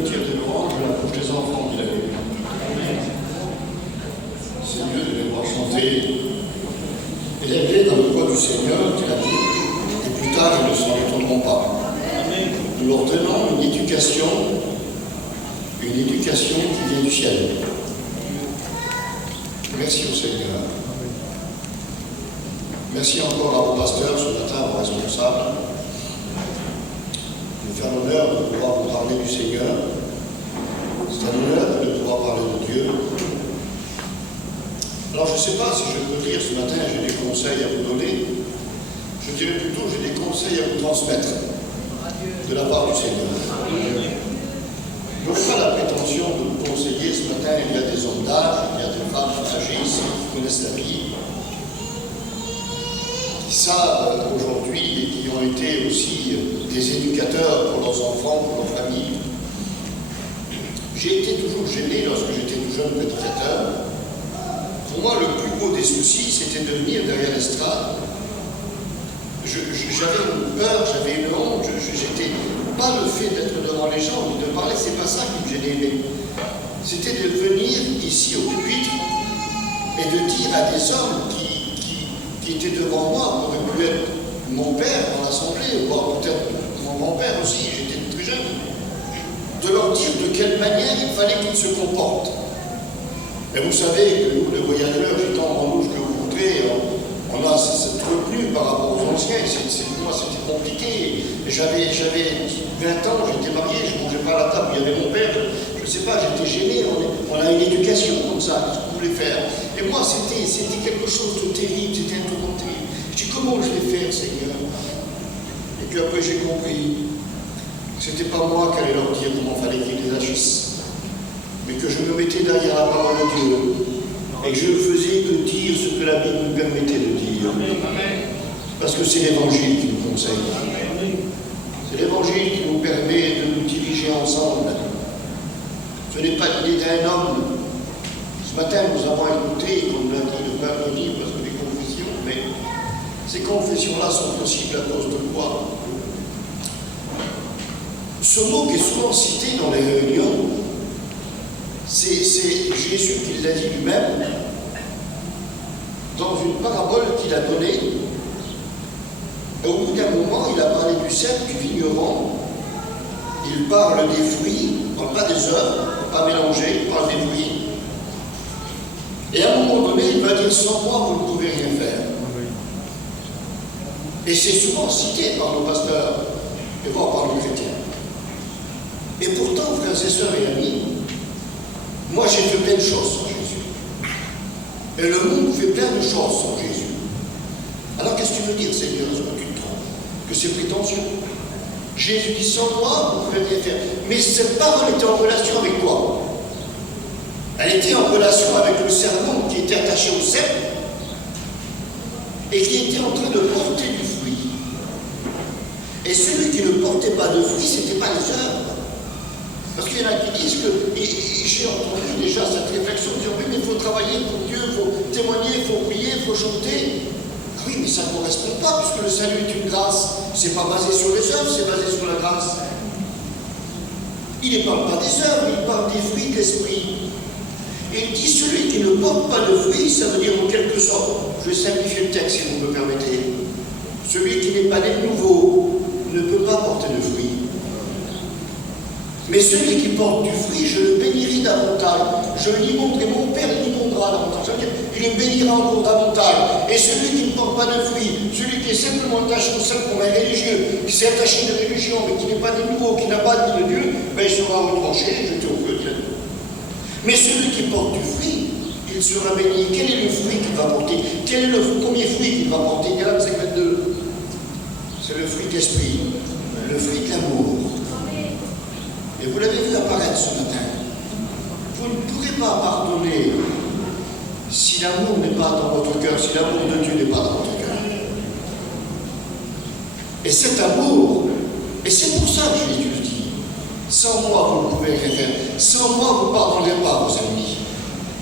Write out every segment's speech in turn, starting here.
retire des louanges de la bouche des enfants qu'il a eu. C'est mieux de les voir chanter. Élève-les dans le voie du Seigneur, qu'il a dit, et plus tard ils ne s'en détourneront pas. Nous leur donnons une éducation qui vient du ciel. Merci au Seigneur. Merci encore à vos pasteurs ce matin, à vos responsables, de faire l'honneur de pouvoir vous parler du Seigneur. C'est un honneur de pouvoir parler de Dieu. Alors je ne sais pas si je peux dire ce matin, j'ai des conseils à vous donner. Je dirais plutôt, j'ai des conseils à vous transmettre de la part du Seigneur. Je n'aurai pas la prétention de vous conseiller ce matin. Il y a des hommes d'âge, il y a des femmes âgées ici qui connaissent la vie, qui savent aujourd'hui et qui ont été aussi des éducateurs pour leurs enfants, pour leurs familles. J'ai été toujours gêné lorsque j'étais tout jeune prédicateur. Pour moi, le plus beau des soucis, c'était de venir derrière l'estrade. J'avais une peur, j'avais une honte, j'étais pas le fait d'être devant les gens, ni de parler, c'est pas ça qui me gênait, mais c'était de venir ici au pupitre et de dire à des hommes qui étaient devant moi, qui auraient pu être mon père dans l'assemblée, voire peut-être mon grand-père aussi, j'étais très jeune, de leur dire de quelle manière il fallait qu'ils se comportent. Et vous savez que nous, les voyageurs, étant en nous ce que vous voudrez, on a cette retenue par rapport aux anciens. Moi, c'était compliqué. J'avais 20 ans, j'étais marié, je ne mangeais pas à la table, il y avait mon père, je ne sais pas, j'étais gêné. On a une éducation comme ça, qu'est-ce que vous voulez faire? Et moi, c'était quelque chose de terrible, c'était un tourment terrible. Je dis, comment je vais faire, Seigneur? Et puis après, j'ai compris que ce n'était pas moi qui allais leur dire comment il fallait qu'ils les agissent, mais que je me mettais derrière la parole de Dieu et que je ne faisais que dire ce que la Bible nous permettait de dire. Parce que c'est l'Évangile qui nous conseille. C'est l'Évangile qui nous permet de nous diriger ensemble. Ce n'est pas l'idée d'un homme. Ce matin, nous avons écouté, comme l'a dit le Père Denis, parce que les confessions, mais ces confessions-là sont possibles à cause de quoi? Ce mot qui est souvent cité dans les réunions, c'est Jésus qui l'a dit lui-même dans une parabole qu'il a donnée. Et au bout d'un moment, il a parlé du cep, du vigneron. Il parle des fruits, il ne parle pas des œuvres, il ne pas mélanger, il parle des fruits. Et à un moment donné, il va dire, sans moi, vous ne pouvez rien faire. Et c'est souvent cité par nos pasteurs, et voire par nos chrétiens. Et pourtant, frères et sœurs et amis, moi j'ai fait plein de choses sans Jésus. Et le monde fait plein de choses sans Jésus. Alors qu'est-ce que tu veux dire, Seigneur, ce que tu te trompes? Que c'est prétentieux. Jésus dit, sans moi, vous ne pouvez rien faire. Mais cette parole était en relation avec quoi? Elle était en relation avec le serment qui était attaché au cep et qui était en train de porter du fruit. Et celui qui ne portait pas de fruit, ce n'était pas les œuvres. Parce qu'il y en a qui disent que, et j'ai entendu déjà cette réflexion, dire oui, mais il faut travailler pour Dieu, il faut témoigner, il faut prier, il faut chanter. Ah oui, mais ça ne correspond pas, puisque le salut est une grâce. C'est pas basé sur les œuvres, c'est basé sur la grâce. Il ne parle pas des œuvres, il parle des fruits de l'esprit. Et il dit celui qui ne porte pas de fruits, ça veut dire en quelque sorte, je vais simplifier le texte si vous me permettez, celui qui n'est pas né de nouveau ne peut pas porter de fruits. Mais celui qui porte du fruit, je le bénirai davantage. Je l'inonderai, mon Père l'inondera davantage. Ça veut dire, il le bénira encore davantage. Et celui qui ne porte pas de fruit, celui qui est simplement attaché au sein comme un religieux, qui s'est attaché à une religion, mais qui n'est pas de nouveau, qui n'a pas de vie de Dieu, ben il sera retranché, jeté au feu. Mais celui qui porte du fruit, il sera béni. Quel est le fruit qu'il va porter? Quel est le premier fruit qu'il va porter? Galates 5:22. C'est le fruit de l'esprit, le fruit de l'amour. Et vous l'avez vu apparaître ce matin. Vous ne pourrez pas pardonner si l'amour n'est pas dans votre cœur, si l'amour de Dieu n'est pas dans votre cœur. Et cet amour, et c'est pour ça que Jésus dit, sans moi vous ne pouvez rien faire, sans moi vous ne pardonnerez pas vos ennemis,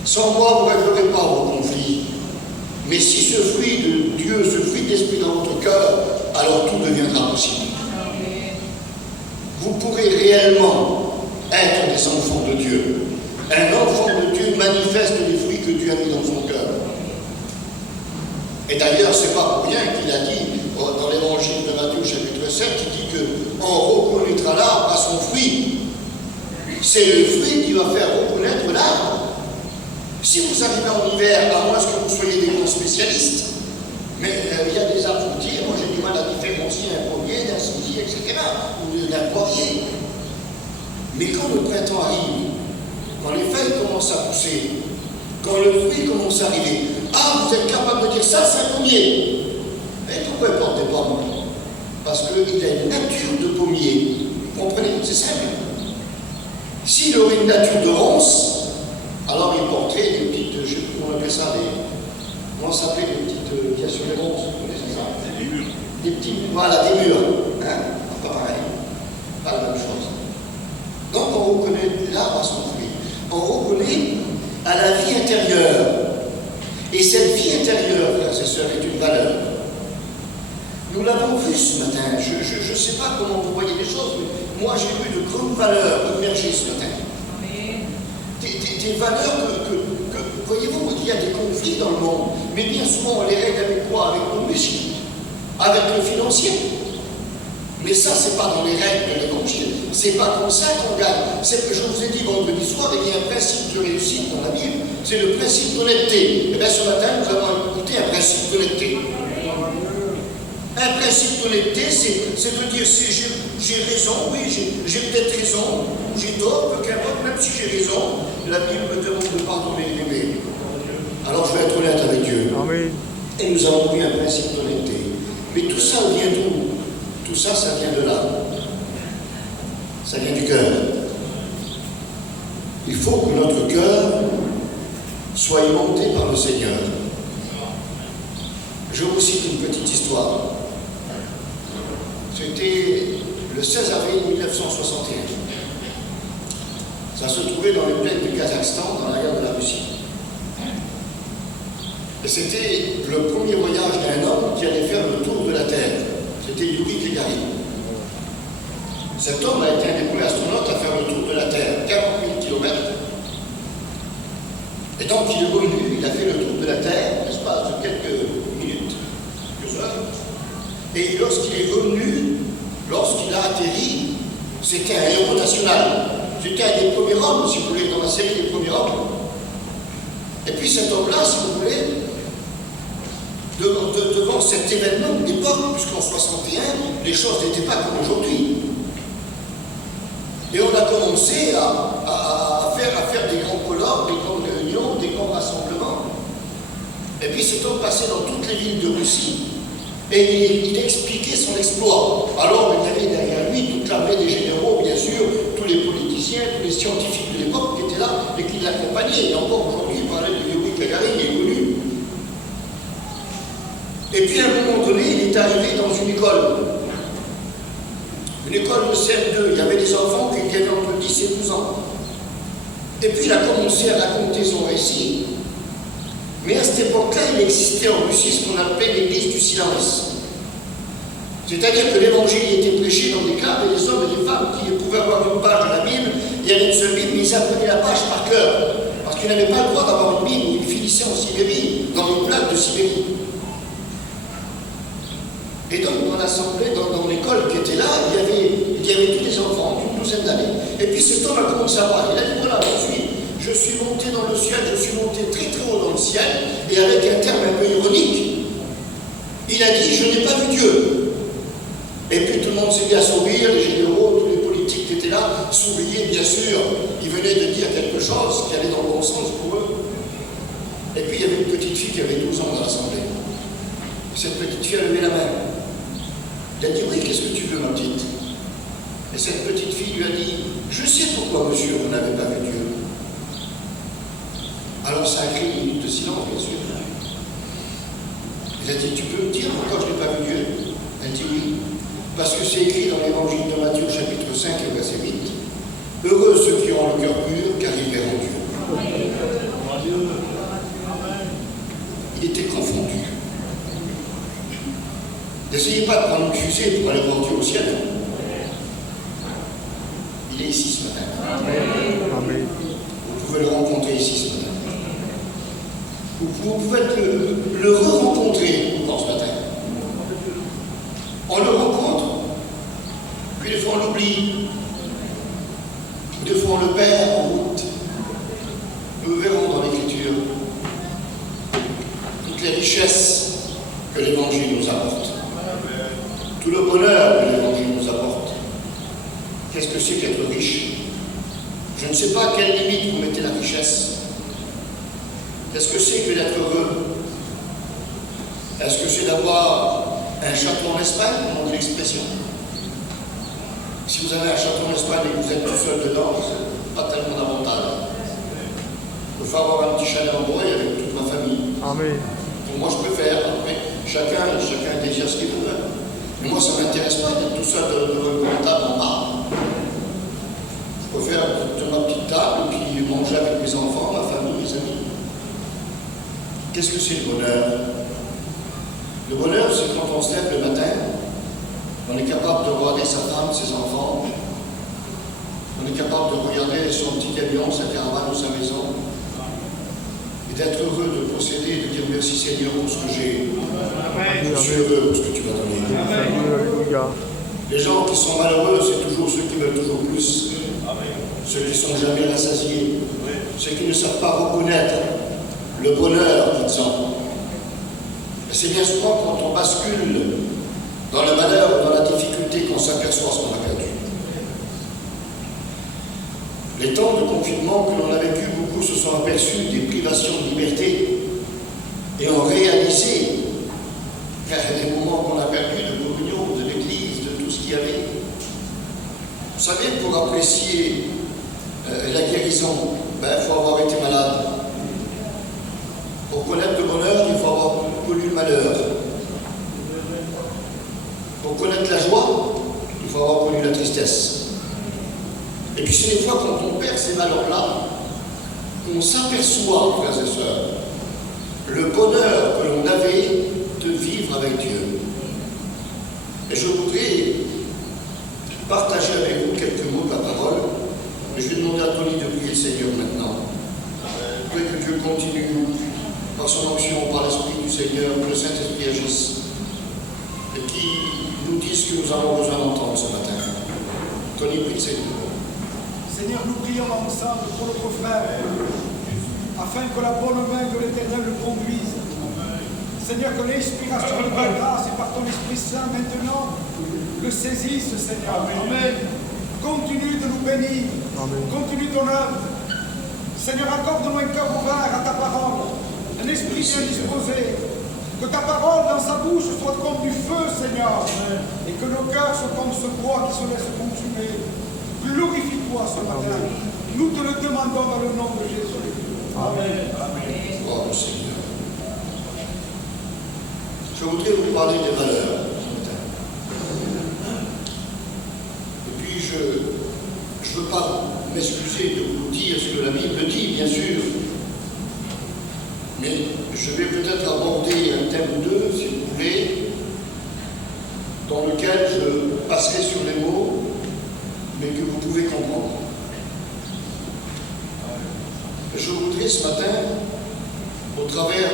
sans moi vous ne réglerez pas vos conflits. Mais si ce fruit de Dieu, ce fruit d'esprit dans votre cœur, alors tout deviendra possible. Vous pourrez réellement être des enfants de Dieu. Un enfant de Dieu manifeste les fruits que Dieu a mis dans son cœur. Et d'ailleurs, c'est pas pour rien qu'il a dit dans l'évangile de Matthieu chapitre 7, il dit qu'on reconnaîtra l'arbre à son fruit. C'est le fruit qui va faire reconnaître l'arbre. Si vous arrivez en hiver, à moins que vous soyez des grands spécialistes, mais il y a des arbres fruitiers, moi j'ai du mal à différencier un pommier d'un cerisier, etc., ou d'un poirier. Mais quand le printemps arrive, quand les feuilles commencent à pousser, quand le fruit commence à arriver, vous êtes capable de dire ça, c'est un pommier. Et pourquoi il porte des pommes? Parce qu'il a une nature de pommier. Vous comprenez? C'est simple. S'il aurait une nature de ronce, alors il porterait des petites, je ne sais plus comment on appelle ça, comment ça s'appelle, des petites, bien sûr les ronces, vous connaissez ça? Des murs. Des petits, voilà, des murs. Hein? Pas pareil. Pas la même chose. Donc on reconnaît l'arbre à son fruit. On reconnaît à la vie intérieure. Et cette vie intérieure, frères et sœurs, est une valeur. Nous l'avons vu ce matin. Je ne sais pas comment vous voyez les choses, mais moi j'ai vu de grandes valeurs émerger ce matin. Des valeurs que voyez-vous, il y a des conflits dans le monde, mais bien souvent on les règle avec quoi? Avec nos muscles, avec le financier. Mais ça, c'est pas dans les règles de l'évangile. C'est pas comme ça qu'on gagne. C'est que je vous ai dit vendredi soir, il y a un principe de réussite dans la Bible, c'est le principe d'honnêteté. Et bien ce matin, nous avons écouté un principe d'honnêteté. Un principe d'honnêteté, c'est de dire si j'ai raison, oui, j'ai peut-être raison, ou j'ai tort, peu qu'importe, même si j'ai raison, la Bible me demande de pardonner et d'aimer. Alors je vais être honnête avec Dieu. Amen. Et nous avons vu un principe d'honnêteté. Mais tout ça vient d'où? Tout ça, ça vient de là. Ça vient du cœur. Il faut que notre cœur soit aimanté par le Seigneur. Je vous cite une petite histoire. C'était le 16 avril 1961. Ça se trouvait dans les plaines du Kazakhstan, dans la guerre de la Russie. Et c'était le premier voyage d'un homme qui allait faire le tour de la Terre. C'était Yuri Gagarin. Cet homme a été un des premiers astronautes à faire le tour de la Terre, 40 000 km. Et donc il est revenu, il a fait le tour de la Terre, n'est-ce pas, de quelques minutes, quelques heures. Et lorsqu'il est revenu, lorsqu'il a atterri, c'était un héros national. C'était un des premiers hommes, si vous voulez, dans la série des premiers hommes. Et puis cet homme-là, si vous voulez, devant cet événement d'époque, puisqu'en 61, les choses n'étaient pas comme aujourd'hui. Et on a commencé à faire des grands colloques, des grandes réunions, des grands rassemblements. Et puis cet homme passait dans toutes les villes de Russie et il expliquait son exploit. Alors il y avait derrière lui toute l'armée des généraux, bien sûr, tous les politiciens, tous les scientifiques de l'époque qui étaient là et qui l'accompagnaient. Et encore aujourd'hui, il parlait de Yuri Gagarin, il est connu. Et puis à un moment donné, il est arrivé dans une école de CM2. Il y avait des enfants qui avaient entre 10 et 12 ans. Et puis il a commencé à raconter son récit. Mais à cette époque-là, il existait en Russie ce qu'on appelait l'église du silence. C'est-à-dire que l'évangile était prêché dans des caves et les hommes et les femmes qui pouvaient avoir une page de la Bible, il y avait une seule Bible, mais ils apprenaient la page par cœur. Parce qu'ils n'avaient pas le droit d'avoir une Bible, ils finissaient en Sibérie, dans les plaques de Sibérie. Et donc, dans l'assemblée, dans l'école qui était là, il y avait tous les enfants d'une douzaine d'années. Et puis cet homme a commencé à parler. Il a dit voilà, je suis monté dans le ciel, je suis monté très très haut dans le ciel, et avec un terme un peu ironique, il a dit je n'ai pas vu Dieu. Et puis tout le monde s'est mis à sourire, les généraux, tous les politiques qui étaient là, souriaient bien sûr. Ils venaient de dire quelque chose qui allait dans le bon sens pour eux. Et puis il y avait une petite fille qui avait 12 ans dans l'assemblée. Cette petite fille a levé la main. Elle a dit oui, qu'est-ce que tu veux ma petite? Et cette petite fille lui a dit je sais pourquoi monsieur vous n'avez pas vu Dieu. Alors ça a créé une minute de silence bien sûr. Il a dit tu peux me dire pourquoi je n'ai pas vu Dieu? Elle dit oui, parce que c'est écrit dans l'évangile de Matthieu chapitre 5 et verset 8 heureux ceux qui ont le cœur pur car ils verront Dieu. Il était confondu. N'essayez pas de prendre une fusée pour aller voir Dieu au ciel. Il est ici ce matin. pouvez le rencontrer ici ce matin. Vous pouvez le re-rencontrer encore ce matin. On le rencontre, puis des fois on l'oublie, des fois on le perd en route. Nous verrons dans l'Écriture toutes les richesses que l'Évangile nous apporte, tout le bonheur que l'Évangile nous apporte. Qu'est-ce que c'est qu'être riche? Je ne sais pas à quelle limite vous mettez la richesse. Qu'est-ce que c'est que d'être heureux? Est-ce que c'est d'avoir un château en Espagne, comme on dit l'expression? Si vous avez un château en Espagne et que vous êtes tout seul dedans, c'est pas tellement d'avantage. Il faut avoir un petit chalet en bois avec toute ma famille. Amen. Donc moi je préfère. Après, chacun désire ce qu'il veut. Mais moi ça ne m'intéresse pas d'être tout seul devant une table en marbre. Je préfère de ma petite table et puis manger avec mes enfants, ma famille, mes amis. Qu'est-ce que c'est le bonheur? Le bonheur, c'est quand on se lève le matin, on est capable de regarder sa femme, ses enfants, on est capable de regarder son petit camion, sa caravane ou sa maison, et d'être heureux de posséder et de dire merci Seigneur pour ce que j'ai. Je suis heureux pour ce que tu m'as donné. Les gens qui sont malheureux, c'est toujours ceux qui veulent toujours plus, ceux qui ne sont jamais rassasiés, ceux qui ne savent pas reconnaître le bonheur qu'ils ont. Et c'est bien souvent quand on bascule dans le malheur ou dans la difficulté qu'on s'aperçoit ce qu'on a perdu. Les temps de confinement que l'on a vécu, beaucoup se sont aperçus des privations de liberté et ont réalisé les moments qu'on a perdus de communion, de l'église, de tout ce qu'il y avait. Vous savez, pour apprécier la guérison, il faut avoir été malade. Pour connaître le bonheur, il faut avoir connu le malheur. Pour connaître la joie, il faut avoir connu la tristesse. Et puis c'est des fois quand on perd ces malheurs-là, qu'on s'aperçoit, frères et sœurs, le bonheur que l'on avait de vivre avec Dieu. Et je voudrais partager avec vous quelques mots de la parole. Et je vais demander à Tony de prier le Seigneur maintenant. Je prie que Dieu continue par son onction, par l'Esprit du Seigneur, que le Saint-Esprit agisse et qui nous dise ce que nous avons besoin d'entendre ce matin. Tony, prie le Seigneur. Seigneur, nous prions ensemble pour notre frère, afin que la bonne main de l'Éternel le conduise. Seigneur, que l'inspiration de ta grâce et par ton Esprit Saint maintenant le saisisse, Seigneur. Amen. Continue de nous bénir. Amen. Continue ton œuvre. Seigneur, accorde-nous un cœur ouvert à ta parole, un esprit bien disposé. Que ta parole dans sa bouche soit comme du feu, Seigneur. Amen. Et que nos cœurs soient comme ce bois qui se laisse consumer. Glorifie-toi ce matin. Nous te le demandons dans le nom de Jésus. Amen. Amen. Oh Seigneur. Je voudrais vous parler des valeurs ce matin. Et puis je ne veux pas m'excuser de vous dire ce que la Bible dit, bien sûr. Mais je vais peut-être aborder un thème ou deux, si vous voulez, dans lequel je passerai sur les mots, mais que vous pouvez comprendre. Je voudrais ce matin, au travers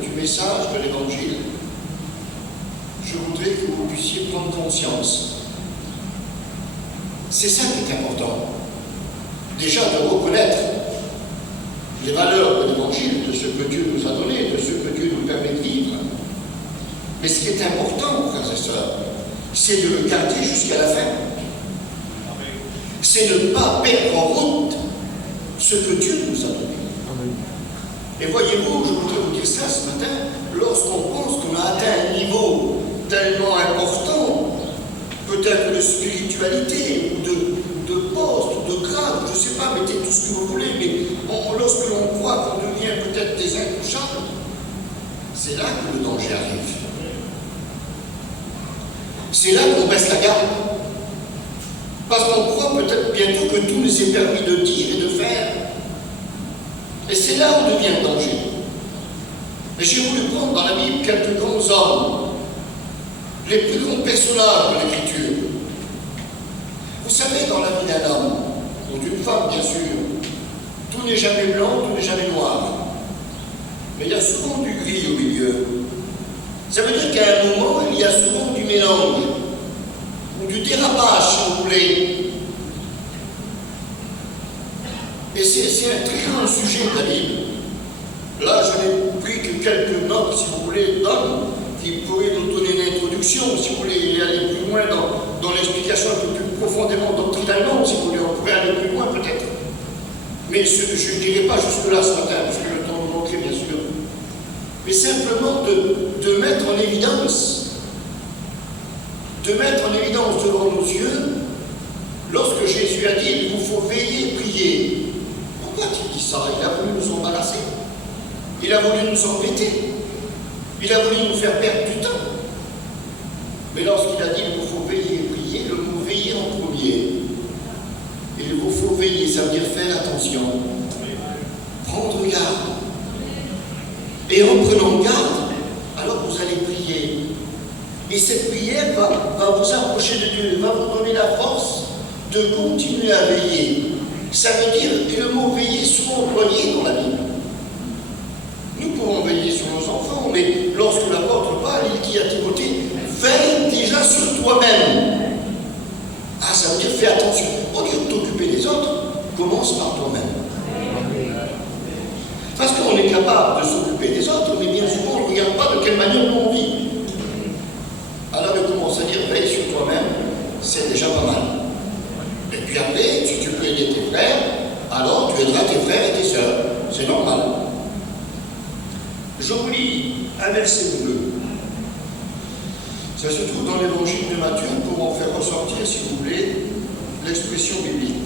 du message de l'Évangile, je voudrais que vous puissiez prendre conscience. C'est ça qui est important. Déjà de reconnaître les valeurs de l'Évangile, de ce que Dieu nous a donné, de ce que Dieu nous permet de vivre. Mais ce qui est important, frères et sœurs, c'est de le garder jusqu'à la fin. C'est ne pas perdre en route ce que Dieu nous a donné. Et voyez-vous, je voudrais vous dire ça ce matin, lorsqu'on pense qu'on a atteint un niveau tellement important, peut-être de spiritualité, ou de poste, ou de grade, je ne sais pas, mettez tout ce que vous voulez, mais lorsque l'on croit qu'on devient peut-être des intouchables, c'est là que le danger arrive. C'est là qu'on baisse la garde. Parce qu'on croit peut-être bientôt que tout nous est permis de dire et de faire. Et c'est là où devient le danger. Et j'ai voulu prendre dans la Bible quelques grands hommes, les plus grands personnages de l'Écriture. Vous savez, dans la vie d'un homme, ou d'une femme bien sûr, Tout n'est jamais blanc, tout n'est jamais noir. Mais il y a souvent du gris au milieu. Ça veut dire qu'à un moment, il y a souvent du mélange, ou du dérapage, si vous voulez. Et c'est un très grand sujet de la Bible. Là, je n'ai pris que quelques notes, si vous voulez, d'hommes qui pourraient nous donner une introduction, si vous voulez aller plus loin dans l'explication un peu plus profondément doctrinalement, si vous voulez, on pourrait aller plus loin peut-être. Mais je ne dirai pas jusque-là ce matin, parce que le temps nous manquerait, bien sûr. Mais simplement de mettre en évidence, devant nos yeux, lorsque Jésus a dit, il vous faut veiller, prier. Pourquoi a-t-il dit ça? Il a voulu nous embarrasser. Il a voulu nous embêter. Il a voulu nous faire perdre du temps. Mais lorsqu'il a dit, il vous faut veiller, prier, le mot veiller en premier. Il vous faut veiller, ça veut dire faire attention. Prendre garde. Et en prenant garde, alors vous allez prier. Et cette prière va vous approcher de Dieu, va vous donner la force de continuer à veiller. Ça veut dire, et le mot veiller est souvent employé dans la Bible. Nous pouvons veiller sur nos enfants, mais lorsque l'apôtre parle, il dit à Timothée, veille déjà sur toi-même. Ah, ça veut dire fais attention. Au lieu de t'occuper des autres, commence par toi-même. Parce qu'on est capable de s'occuper des autres, mais bien souvent on ne regarde pas de quelle manière on vit. Alors il commence à dire veille sur toi-même, c'est déjà pas mal. Et puis après, si tu peux aider tes frères, alors tu aideras tes frères et tes sœurs. C'est normal. Je vous lis un verset bleu. Ça se trouve dans l'évangile de Matthieu pour en faire ressortir, si vous voulez, l'expression biblique.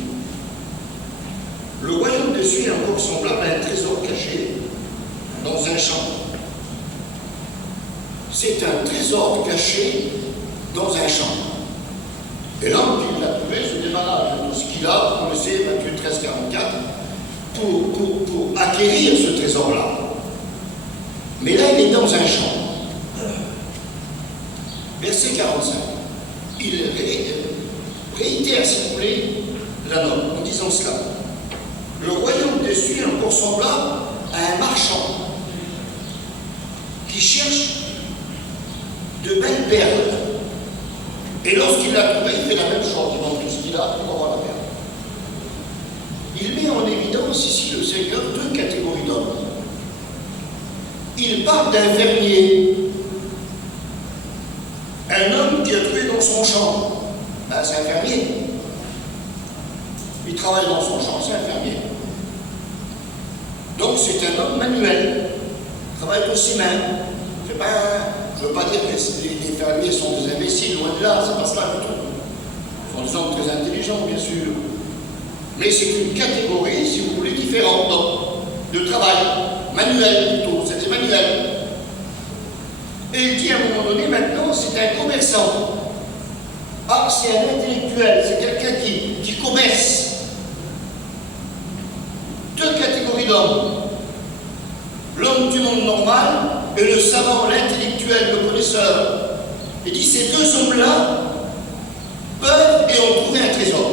Le royaume des cieux est encore semblable à un trésor caché dans un champ. C'est un trésor caché dans un champ. Et l'homme qui l'a trouvé se débarrasse de tout ce qu'il a, vous connaissez Matthieu 13, 44, pour acquérir ce trésor-là. Mais là, il est dans un champ. Verset 45. Il réitère, si vous voulez, la note en disant cela. Le royaume des cieux est encore semblable à un marchand qui cherche de belles perles. Et lorsqu'il l'a trouvé, il fait la même chose. Il vend tout ce qu'il a pour avoir la perle. Il met en évidence ici, le Seigneur, deux catégories d'hommes. Il parle d'un fermier, un homme qui a trouvé dans son champ. Ben, c'est un fermier. Il travaille dans son champ, c'est un fermier. Donc c'est un homme manuel, il travaille de ses mains. Je ne veux pas dire que les fermiers sont des imbéciles, loin de là, ça passe pas du tout. Ce sont des hommes très intelligents, bien sûr. Mais c'est une catégorie, si vous voulez, différente de travail. Manuel plutôt, c'était manuel. Et il dit à un moment donné, maintenant, c'est un commerçant. Ah, c'est un intellectuel, c'est quelqu'un qui commerce. Deux catégories d'hommes. L'homme du monde normal et le savant, l'intellectuel, le connaisseur. Il dit, ces deux hommes-là peuvent et ont trouvé un trésor.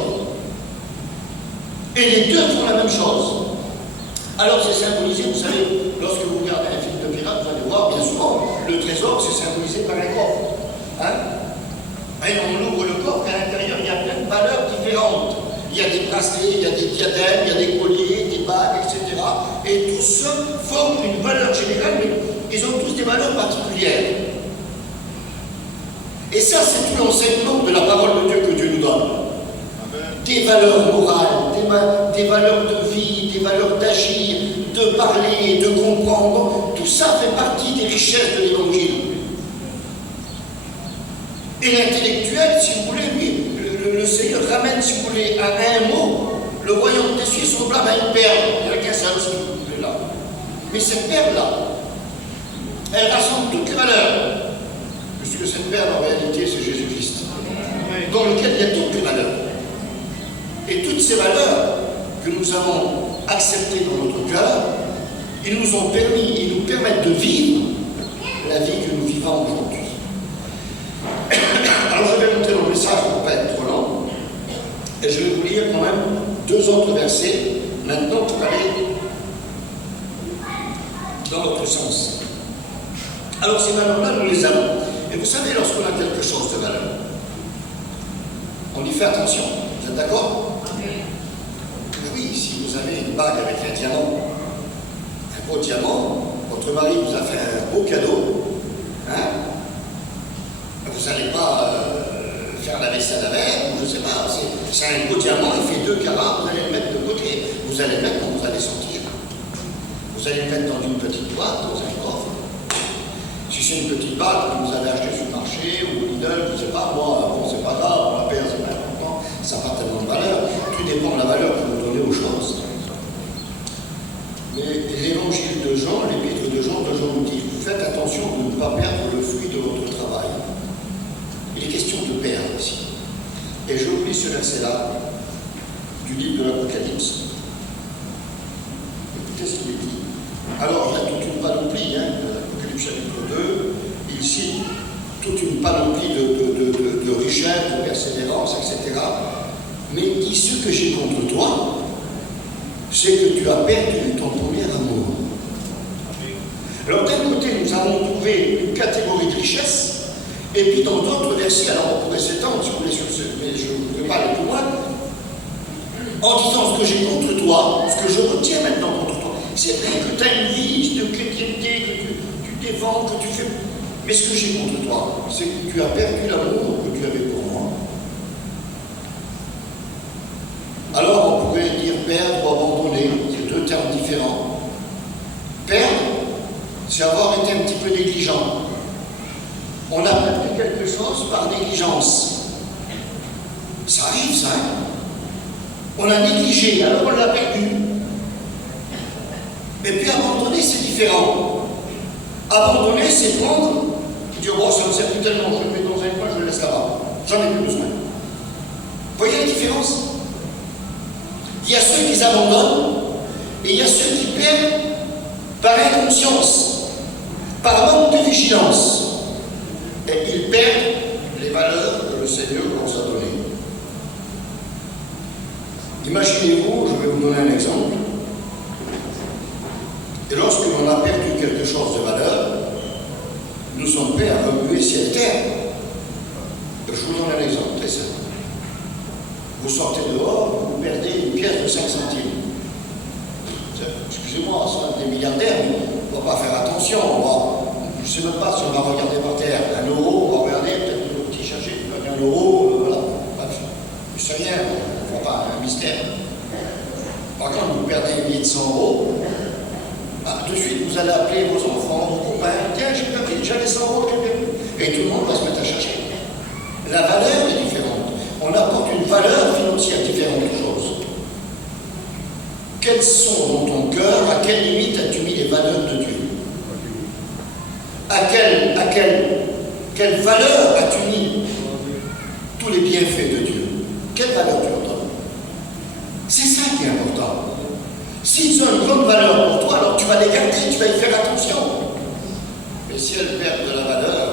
Et les deux font la même chose. Alors c'est symbolisé, vous savez, lorsque vous regardez un film de pirate, vous allez voir, bien souvent, le trésor, c'est symbolisé par un coffre. Hein? Et on ouvre le coffre, et à l'intérieur, il y a plein de valeurs différentes. Il y a des bracelets, il y a des diadèmes, il y a des colliers, des bagues, etc. Et tout ça forme une valeur générale, mais ils ont tous des valeurs particulières. Et ça, c'est tout l'enseignement de la parole de Dieu que Dieu nous donne. Des valeurs morales, des valeurs de vie, des valeurs d'agir, de parler, de comprendre. Tout ça fait partie des richesses de l'Évangile. Et l'intellectuel, si vous voulez, lui, le Seigneur ramène, si vous voulez, à un mot, le royaume des cieux semblable à une perle. Il n'y a qu'un seul, si vous voulez, là. Mais cette perle-là, elle rassemble toutes les valeurs. Puisque cette perle, en réalité, c'est Jésus-Christ. Dans lequel il y a toutes les valeurs. Et toutes ces valeurs que nous avons acceptées dans notre cœur, ils nous ont permis, ils nous permettent de vivre la vie que nous vivons aujourd'hui. Alors je vais monter dans le message pour ne pas être trop lent, et je vais vous lire quand même deux autres versets, Maintenant, pour aller dans l'autre sens. Alors ces valeurs-là, nous les avons. Et vous savez, lorsqu'on a quelque chose de valeur, on y fait attention. Vous êtes d'accord? Oui, si vous avez une bague avec un diamant, un beau diamant, votre mari vous a fait un beau cadeau, hein? Vous n'allez pas faire la vaisselle avec, ou je ne sais pas, c'est un beau diamant, il fait 2 carats, vous allez le mettre de côté, vous allez le mettre quand vous allez sortir. Vous allez le mettre dans une petite boîte, dans un coffre. Si c'est une petite bague que vous avez achetée sur le marché, ou au Lidl, je ne sais pas, moi, bon, c'est pas grave, on la perd, c'est pas important, ça n'a pas tellement de valeur, tout dépend de la valeur que vous donnez aux choses. Mais l'évangile de Jean, l'épître de Jean nous dit, faites attention de ne pas perdre le fruit de votre travail. Il est question de perdre ici. Et je lis ce verset-là du livre de l'Apocalypse. Écoutez ce qu'il est dit. Alors, il y a toute une panoplie, hein, de l'Apocalypse chapitre 2, il cite toute une panoplie de richesses, de persévérance, etc. Mais il dit, ce que j'ai contre toi, c'est que tu as perdu ton premier amour. Alors, d'un côté, nous avons trouvé une catégorie de richesses. Et puis dans d'autres versets, alors on pourrait s'étendre si vous voulez sur ce, mais je ne veux pas aller plus loin, en disant ce que j'ai contre toi, ce que je retiens maintenant contre toi. C'est vrai que tu as une vie de chrétienté, que tu défends, que tu fais. Mais ce que j'ai contre toi, c'est que tu as perdu l'amour que tu avais pour moi. Alors on pourrait dire perdre ou abandonner, c'est 2 termes différents. Perdre, c'est avoir été un petit peu négligent. On a perdu quelque chose par négligence. Ça arrive, ça. Hein? On a négligé, alors on l'a perdu. Et puis abandonner, c'est différent. Abandonner, c'est prendre, dire, bon, ça me sert plus tellement, je le mets dans un coin, je le laisse là-bas. J'en ai plus besoin. Vous voyez la différence? Il y a ceux qui abandonnent, et il y a ceux qui perdent par inconscience, par manque de vigilance. Et ils perdent les valeurs que le Seigneur leur a données. Imaginez-vous, je vais vous donner un exemple. Et lorsque l'on a perdu quelque chose de valeur, nous sommes prêts à remuer ciel et terre. Je vous donne un exemple très simple. Vous sortez dehors, vous perdez une pièce de 5 centimes. Excusez-moi, ce sont des milliardaires, mais on ne va pas faire attention. Je ne sais même pas si on va regarder par terre. 1 euro, on va regarder, peut-être le petit chercher, 1 euro, voilà. Je ne sais rien, on ne voit pas, un mystère. Par contre, vous perdez 1 100 euros, de suite, vous allez appeler vos enfants, vos copains, tiens, j'ai perdu, j'ai les 100 euros, j'ai perdu. Et tout le monde va se mettre à chercher. La valeur est différente. On apporte une valeur financière différente des choses. Quelles sont dans ton cœur, à quelle limite as-tu mis les valeurs de Dieu? À quelle valeur as-tu mis tous les bienfaits de Dieu? Quelle valeur tu leur donnes? C'est ça qui est important. S'ils ont une grande valeur pour toi, alors tu vas les garder, tu vas y faire attention. Mais si elles perdent de la valeur,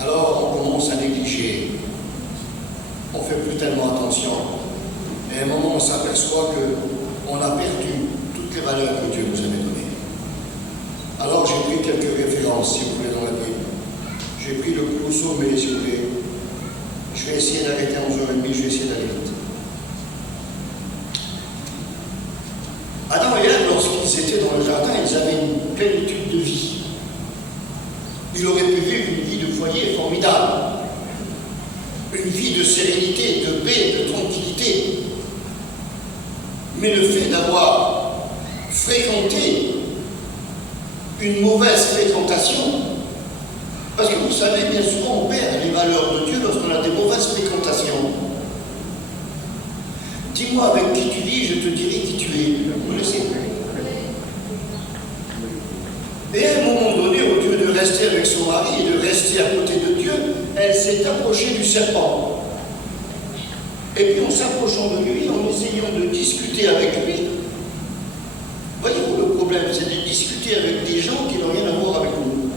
alors on commence à négliger. On ne fait plus tellement attention. Et à un moment, on s'aperçoit qu'on a perdu toutes les valeurs que Dieu nous avait données. Alors j'ai pris quelques références, si vous voulez, dans la Bible. J'ai pris le plus haut sommet, si vous voulez. Je vais essayer d'arrêter à 11h30, je vais essayer d'aller vite. Adam et Ève, lorsqu'ils étaient dans le jardin, ils avaient une plénitude de vie. Ils auraient pu vivre une vie de foyer formidable. Une vie de sérénité, de paix, de tranquillité. Mais le fait d'avoir fréquenté une mauvaise fréquentation, parce que vous savez, bien souvent, on perd les valeurs de Dieu lorsqu'on a des mauvaises fréquentations. Dis-moi avec qui tu vis, je te dirai qui tu es. Vous le savez. Et à un moment donné, au lieu de rester avec son mari et de rester à côté de Dieu, elle s'est approchée du serpent. Et puis en s'approchant de lui, en essayant de discuter avec lui, voyez-vous le problème, c'est de discuter avec des gens qui n'ont rien à voir avec nous.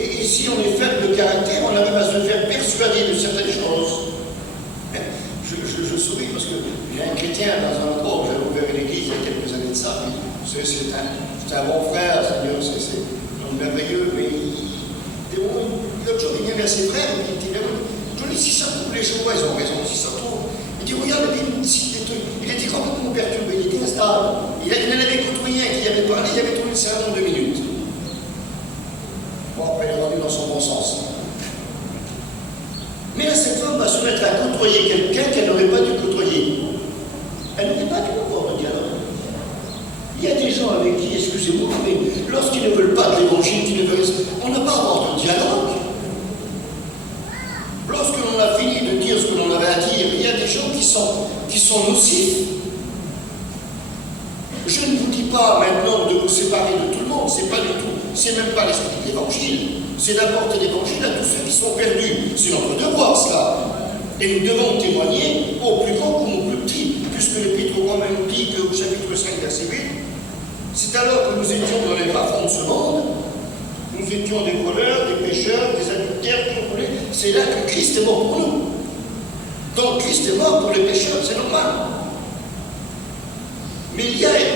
Et si on est faible de caractère, on arrive à se faire persuader de certaines choses. je souris parce que j'ai un chrétien dans un endroit où j'avais ouvert une église il y a quelques années de ça. C'est un bon frère, Seigneur, c'est merveilleux, mais l'autre jour, il vient vers ses frères, et il dit, je dis, si ça trouve les Jéhovah, ils ont raison, si ça trouve. Il dit, regarde, il était complètement perturbé, il était instable. Il en avait côtoyé un qui avait parlé, il avait trouvé le sermon en 2 minutes. Bon, après, il est rendu dans son bon sens. Mais là, cette femme va se mettre à côtoyer quelqu'un qu'elle n'aurait pas dû côtoyer. Elle n'aurait pas dû avoir un dialogue. Il y a des gens avec qui, excusez-moi, mais lorsqu'ils ne veulent pas de l'évangile, on n'a pas à avoir de dialogue. Lorsque l'on a fini de dire ce que l'on avait à dire, il y a des gens qui sont nocifs. Je ne vous dis pas maintenant de vous séparer de tout le monde, c'est pas du tout, c'est même pas l'esprit de l'évangile, c'est d'apporter l'évangile à tous ceux qui sont perdus. C'est notre devoir, cela. Et nous devons témoigner aux plus grands comme aux plus petits, puisque l'Épître aux Romains nous dit qu'au chapitre 5, verset 8, c'est alors que nous étions dans les bas-fonds de ce monde, nous étions des voleurs, des pécheurs, des adultères, c'est là que Christ est mort pour nous. Donc Christ est mort pour les pécheurs, c'est normal. Mais il y avait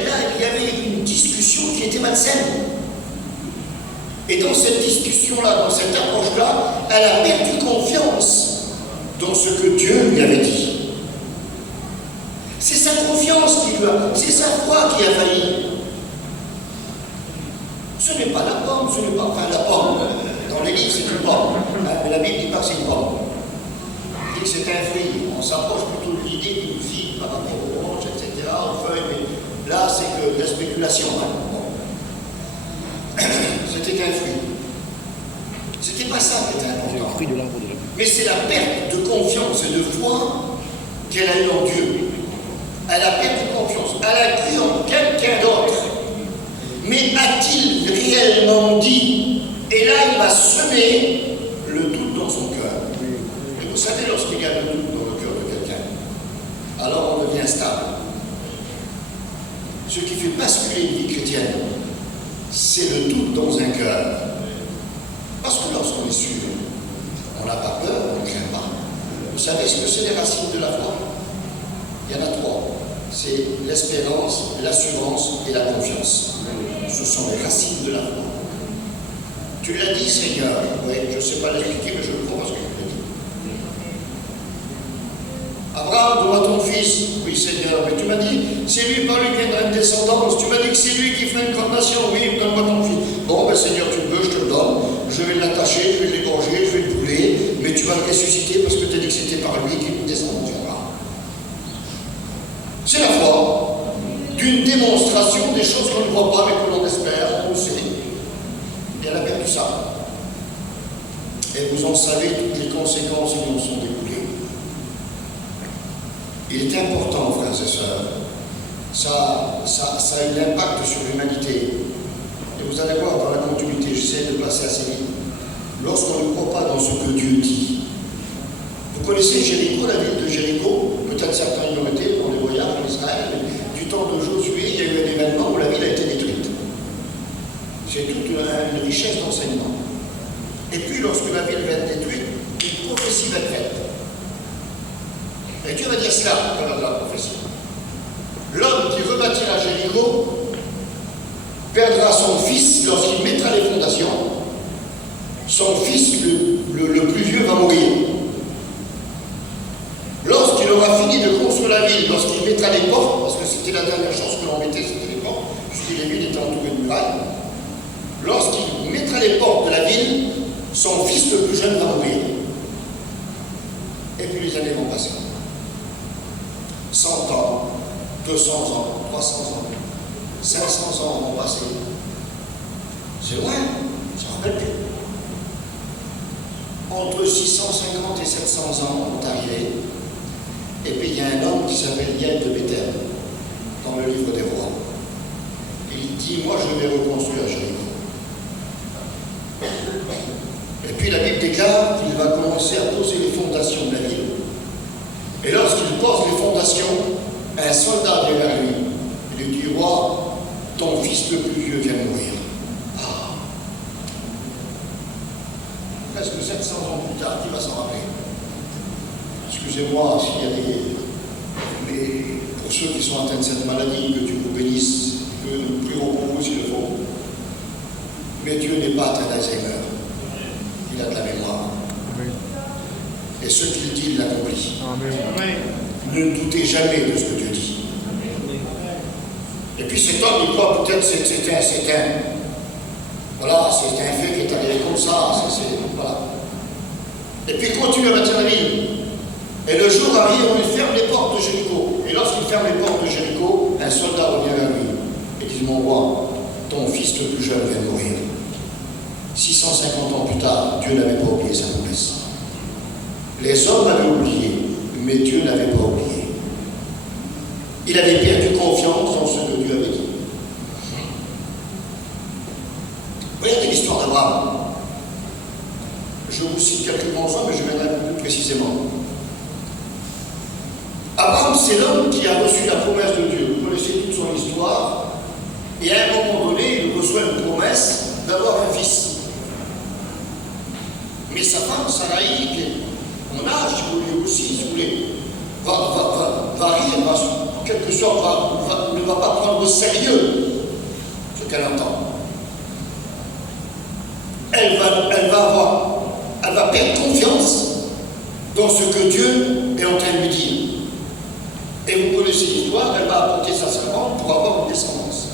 une discussion qui était malsaine. Et dans cette discussion-là, dans cette approche-là, elle a perdu confiance dans ce que Dieu lui avait dit. C'est sa confiance c'est sa foi qui a failli. Ce n'est pas la pomme, la pomme. Dans les livres, c'est une pomme. Mais la Bible dit pas que c'est une pomme. Elle dit que c'est un fruit. On s'approche plutôt de l'idée d'une figue par rapport aux oranges, etc., aux feuilles, mais là, c'est que de la spéculation. C'était un fruit. C'était pas ça qui était important. Mais c'est la perte de confiance et de foi qu'elle a eue en Dieu. Elle a perdu confiance. Elle a cru en quelqu'un d'autre. Mais a-t-il réellement dit? Et là, il va semer le doute dans son cœur. Et vous savez, lorsqu'il y a le doute dans le cœur de quelqu'un, alors on devient stable. Ce qui fait basculer une vie chrétienne, c'est le doute dans un cœur. Parce que lorsqu'on est sûr, on n'a pas peur, on ne craint pas. Vous savez ce que c'est les racines de la foi? Il y en a 3. C'est l'espérance, l'assurance et la confiance. Ce sont les racines de la foi. Tu l'as dit, Seigneur. Oui, je ne sais pas l'expliquer, mais je le crois parce que tu l'as dit. Abraham, donne à ton fils. Oui, Seigneur, mais tu m'as dit, c'est lui par lui qui viendra une descendance. Tu m'as dit que c'est lui qui fait une coronation. Oui, donne-moi ton fils. Bon, ben Seigneur, tu le veux, je te le donne. Je vais l'attacher, je vais l'égorger, je vais le brûler, mais tu vas le ressusciter parce que tu as dit que c'était par lui qu'il descendra. C'est la foi d'une démonstration des choses qu'on ne voit pas mais que l'on espère, on le sait. Et elle a perdu ça. Et vous en savez toutes les conséquences qui en sont découlées. Il est important, frères et sœurs, ça a un impact sur l'humanité. Et vous allez voir dans la continuité, j'essaie de passer assez vite. Lorsqu'on ne croit pas dans ce que Dieu dit. Vous connaissez Jéricho, la ville de Jéricho? Peut-être certains y ont été pour des voyages en Israël, mais du temps de Josué, il y a eu un événement où la ville a été détruite. C'est toute une richesse d'enseignement. Et puis, lorsque la ville va être détruite, une prophétie va être faite. Et Dieu va dire cela à travers la prophétie. L'homme qui rebâtira Jéricho perdra son fils lorsqu'il mettra les fondations. Son fils, le plus vieux, va mourir. Lorsqu'il aura fini de construire la ville, lorsqu'il mettra les portes, parce que c'était la dernière chose que l'on mettait, c'était les portes, puisque les villes étaient entourées de murailles, lorsqu'il mettra les portes de la ville, son fils le plus jeune va mourir. Et puis les années vont passer. 100 ans, 200 ans, 300 ans, 500 ans vont passer. C'est loin, ça ne rappelle plus. Entre 650 et 700 ans vont arriver. Et puis il y a un homme qui s'appelle Yael de Béthel, dans le livre des rois. Il dit, moi je vais reconstruire Jéricho. Et puis la Bible déclare qu'il va commencer à poser les fondations de la ville. Et lorsqu'il pose les fondations, un soldat vient vers lui. Il lui dit, roi, ton fils le plus vieux vient mourir. Ah. Presque 700 ans plus tard, qui va s'en rappeler? excusez-moi s'il y a des... Mais pour ceux qui sont atteints de cette maladie, que Dieu vous bénisse, que nous prierons pour vous s'il le faut. Mais Dieu n'est pas atteint d'Alzheimer. Il a de la mémoire. Et ce qu'il dit, il l'accomplit. Ne doutez jamais de ce que Dieu dit. Et puis cet homme, il croit peut-être que c'est un fait qui est arrivé comme ça. Voilà. Et puis il continue à bâtir la ville. Et le jour arrive où il ferme les portes de Jéricho. Et lorsqu'il ferme les portes de Jéricho, un soldat revient vers lui et dit, mon roi, ton fils le plus jeune vient de mourir. 650 ans plus tard, Dieu n'avait pas oublié sa promesse. Les hommes avaient oublié, mais Dieu n'avait pas oublié. Il avait perdu confiance dans ce que Dieu avait dit. Regardez l'histoire d'Abraham. Je vous cite quelques morceaux, mais je viendrai un peu plus précisément. Abraham, c'est l'homme qui a reçu la promesse de Dieu. Vous connaissez toute son histoire. Et à un moment donné, il reçoit une promesse d'avoir un fils. Mais sa femme, Sarai, qui est mon âge, si vous voulez aussi, si vous voulez, va rire, en quelque sorte, ne va pas prendre au sérieux ce qu'elle entend. Elle va perdre confiance dans ce que Dieu est en train de lui dire. Et vous connaissez l'histoire, elle va apporter sa servante pour avoir une descendance.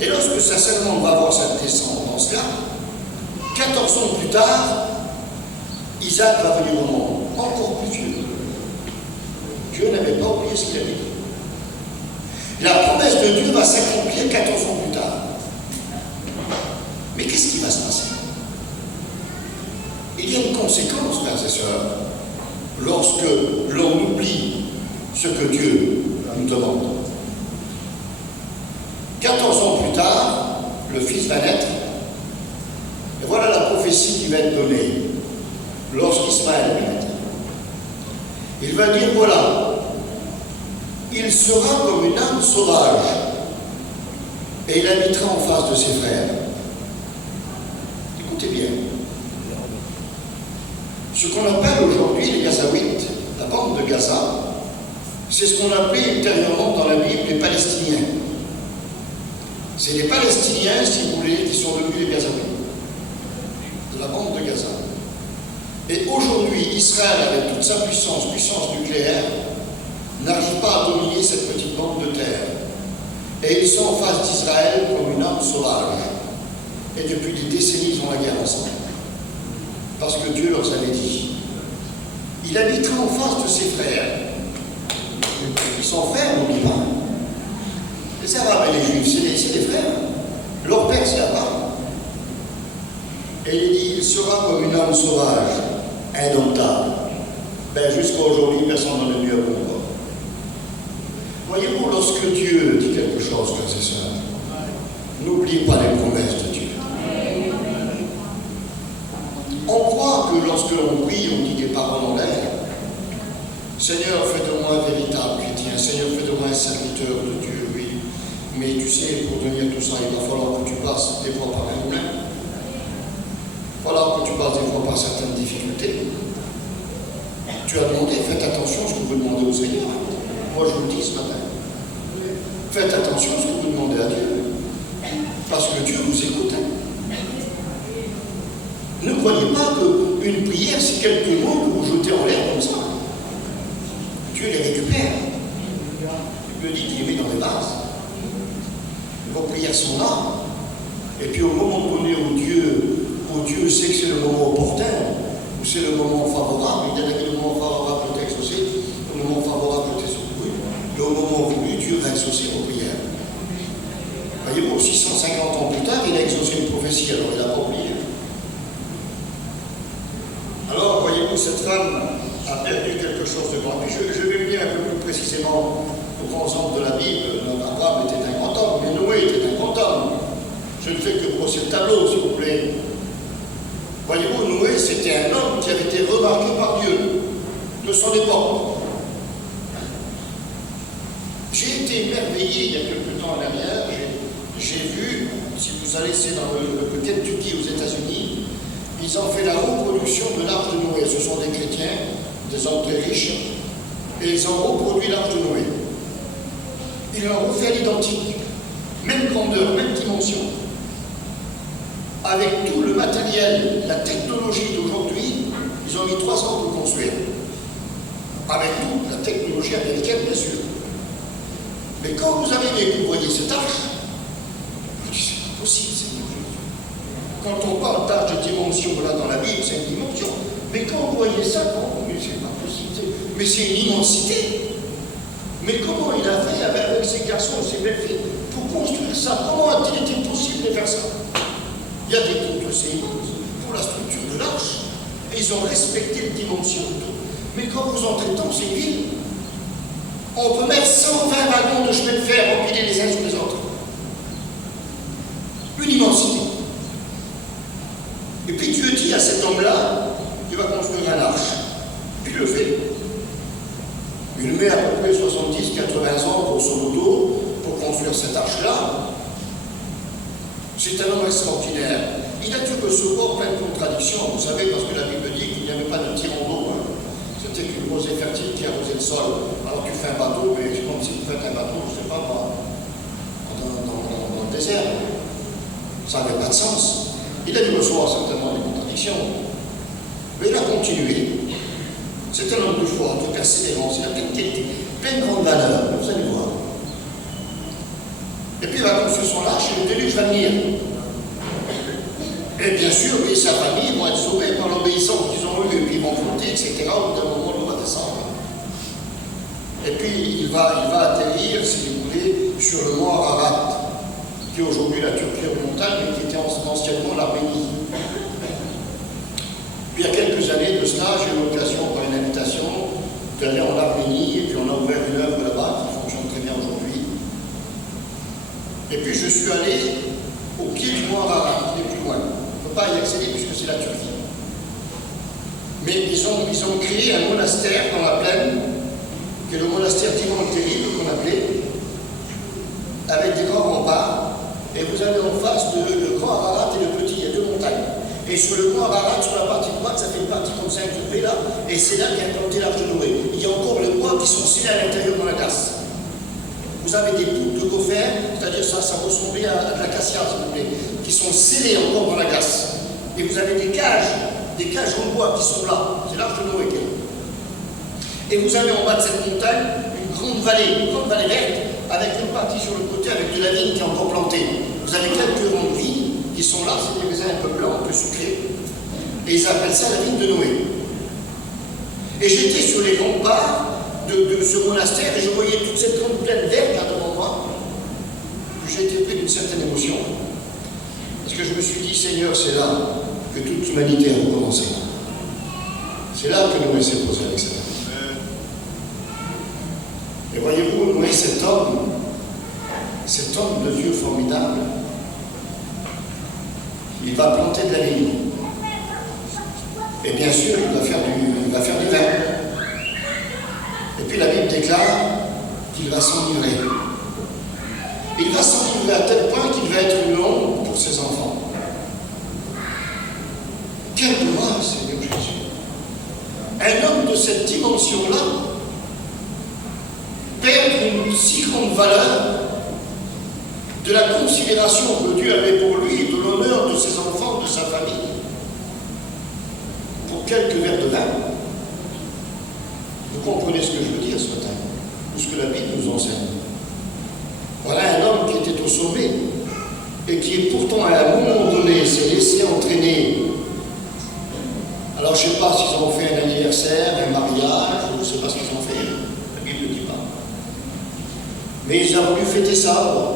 Et lorsque sa servante va avoir cette descendance-là, 14 ans plus tard, Isaac va venir au monde, encore plus vieux. Dieu n'avait pas oublié ce qu'il avait dit. La promesse de Dieu va s'accomplir 14 ans plus tard. Mais qu'est-ce qui va se passer? Il y a une conséquence, frères et sœurs, lorsque l'on oublie ce que Dieu nous demande. 14 ans plus tard, le fils va naître. Et voilà la prophétie qui va être donnée lorsqu'Ismaël va naître. Il va dire, voilà, il sera comme une âme sauvage et il habitera en face de ses frères. Écoutez bien. Ce qu'on appelle aujourd'hui les Gazaouites, la bande de Gaza, c'est ce qu'on appelait ultérieurement dans la Bible les Palestiniens. C'est les Palestiniens, si vous voulez, qui sont devenus les Gazaouites, de la bande de Gaza. Et aujourd'hui, Israël, avec toute sa puissance nucléaire, n'arrive pas à dominer cette petite bande de terre. Et ils sont en face d'Israël comme une âme sauvage. Et depuis des décennies, ils ont la guerre ensemble. Parce que Dieu leur avait dit. Il habitera en face de ses frères. Ils sont frères, n'oublie pas. Les Arabes et les Juifs, c'est des frères. Leur père, c'est Abraham. Et il dit, il sera comme une âme sauvage, indomptable. Jusqu'à aujourd'hui, personne n'en est mieux à comprendre. Voyez-vous, lorsque Dieu dit quelque chose, frères et sœurs, n'oubliez pas les promesses de Dieu. On croit que lorsque l'on prie, on dit des paroles en l'air. Seigneur, fais de moi un véritable chrétien. Seigneur, fais de moi un serviteur de Dieu, oui. Mais tu sais, pour devenir tout ça, il va falloir que tu passes des fois par un moulin. Il va falloir que tu passes des fois par certaines difficultés. Tu as demandé, faites attention à ce que vous demandez au Seigneur. Moi, je vous le dis ce matin. Faites attention à ce que vous demandez à Dieu. Parce que Dieu vous écoute. Ne croyez pas qu'une prière, c'est quelques mots que vous jetez en l'air comme ça. Dieu les récupère. Il me dit qu'il les met dans les bases. Vos prières sont là. Et puis au moment donné où Dieu sait que c'est le moment opportun, où c'est le moment favorable, il y en a qui le moment favorable peut exaucer, le moment favorable peut exaucer. Et au moment voulu, Dieu va exaucer vos prières. Voyez-vous, 650 ans plus tard, il a exaucé une prophétie, alors il n'a pas oublié. Alors, voyez-vous, cette femme a perdu quelque chose de grand. Puis je vais venir un peu plus précisément au grand exemple de la Bible. Abraham était un grand homme, mais Noé était un grand homme. Je ne fais que brosser le tableau, s'il vous plaît. Voyez-vous, Noé, c'était un homme qui avait été remarqué par Dieu de son époque. J'ai été émerveillé il y a quelque temps en arrière. J'ai vu, si vous allez, c'est dans le Kentucky aux États-Unis, ils ont fait la reproduction de l'arche de Noé. Ce sont des chrétiens, des hommes très riches, et ils ont reproduit l'arche de Noé. Ils l'ont refait à l'identique, même grandeur, même dimension. Avec tout le matériel, la technologie d'aujourd'hui, ils ont mis 3 ans pour construire. Avec toute la technologie américaine, bien sûr. Mais quand vous arrivez et que vous voyez cette arche, vous dites, c'est pas possible, Seigneur Jésus. Quand on parle d'arche de dimension, là dans la Bible, c'est une dimension. Mais quand vous voyez ça, mais c'est pas possible. Mais c'est une immensité. Mais comment il a fait avec ses garçons et ses belles filles pour construire ça? Comment a-t-il été possible de faire ça? Il y a des poutres, c'est immense, pour la structure de l'arche. Et ils ont respecté les dimensions. Mais quand vous entrez dans ces villes, on peut mettre 120 wagons de chemin de fer empilés les uns sur les autres. Une immensité. Et puis Dieu dit à cet homme-là, tu vas construire un arche. Puis il le fait. Il met à peu près 70-80 ans, grosso modo, pour construire cette arche-là. C'est un homme extraordinaire. Il a dû recevoir plein de contradictions, vous savez, parce que la Bible dit qu'il n'y avait pas de tirant d'eau. C'était une rosée fertile qui arrosait le sol. Alors tu fais un bateau, mais comme si vous faites un bateau, je ne sais pas, dans le désert. Ça n'avait pas de sens. Il a dû recevoir certainement des contradictions. Mais il a continué. C'est un homme de foi, de persévérance, il a plein de qualités, plein de grandes valeurs, vous allez voir. Et puis il va construire son arche et le déluge va venir. Et bien sûr, lui et sa famille vont être sauvés par l'obéissance qu'ils ont eue, et puis ils vont flotter, etc. Au bout d'un moment, l'eau va descendre. Et puis il va atterrir, si vous voulez, sur le mont Ararat, qui est aujourd'hui la Turquie orientale, mais qui était anciennement l'Arménie. Puis il y a quelques années de cela, j'ai eu l'occasion, par une invitation, d'aller en Arménie, et puis on a ouvert une œuvre là-bas qui fonctionne très bien aujourd'hui. Et puis je suis allé au pied du mont Ararat, qui est plus loin. On ne peut pas y accéder puisque c'est la Turquie. Mais ils ont créé un monastère dans la plaine, qui est le monastère d'Ivan le Terrible, qu'on appelait, avec des grands remparts. Et vous avez en face le grand Ararat et le petit, il y a 2 montagnes. Et sur le mont Ararat, sur la partie droite, ça fait une partie comme 5 degrés là, et c'est là qu'est implanté l'arche de Noé. Il y a encore les bois qui sont scellés à l'intérieur dans la glace. Vous avez des poutres de gopher, c'est-à-dire ça ressemblait à de l'acacia, si vous voulez, qui sont scellées encore dans la glace. Et vous avez des cages en bois qui sont là. C'est l'arche de Noé qui est là. Et vous avez en bas de cette montagne une grande vallée verte, avec une partie sur le côté avec de la vigne qui est encore plantée. Vous avez quelques rangs de vignes qui sont là, c'est des raisins un peu blancs, un peu sucrés. Et ils appellent ça la vigne de Noé. Et j'étais sur les remparts de ce monastère et je voyais toute cette grande plaine verte là devant moi. J'ai été pris d'une certaine émotion. Parce que je me suis dit, Seigneur, c'est là que toute l'humanité a recommencé. C'est là que Noé s'est posé avec cette femme. Et voyez-vous, Noé, cet homme de Dieu formidable, il va planter de la vigne. Et bien sûr, il va faire du vin. Et puis la Bible déclare qu'il va s'enivrer. Il va s'enivrer à tel point qu'il va être une ombre pour ses enfants. Quelle gloire, Seigneur Jésus! Un homme de cette dimension-là perd une si grande valeur de la considération que Dieu avait pour lui, de l'honneur de ses enfants, de sa famille, pour quelques verres de vin. Vous comprenez ce que je veux dire ce matin, ou ce que la Bible nous enseigne. Voilà un homme qui était au sommet et qui pourtant à un moment donné s'est laissé entraîner. Alors je ne sais pas s'ils ont fait un anniversaire, un mariage, je ne sais pas ce qu'ils ont fait, la Bible ne dit pas. Mais ils ont voulu fêter ça.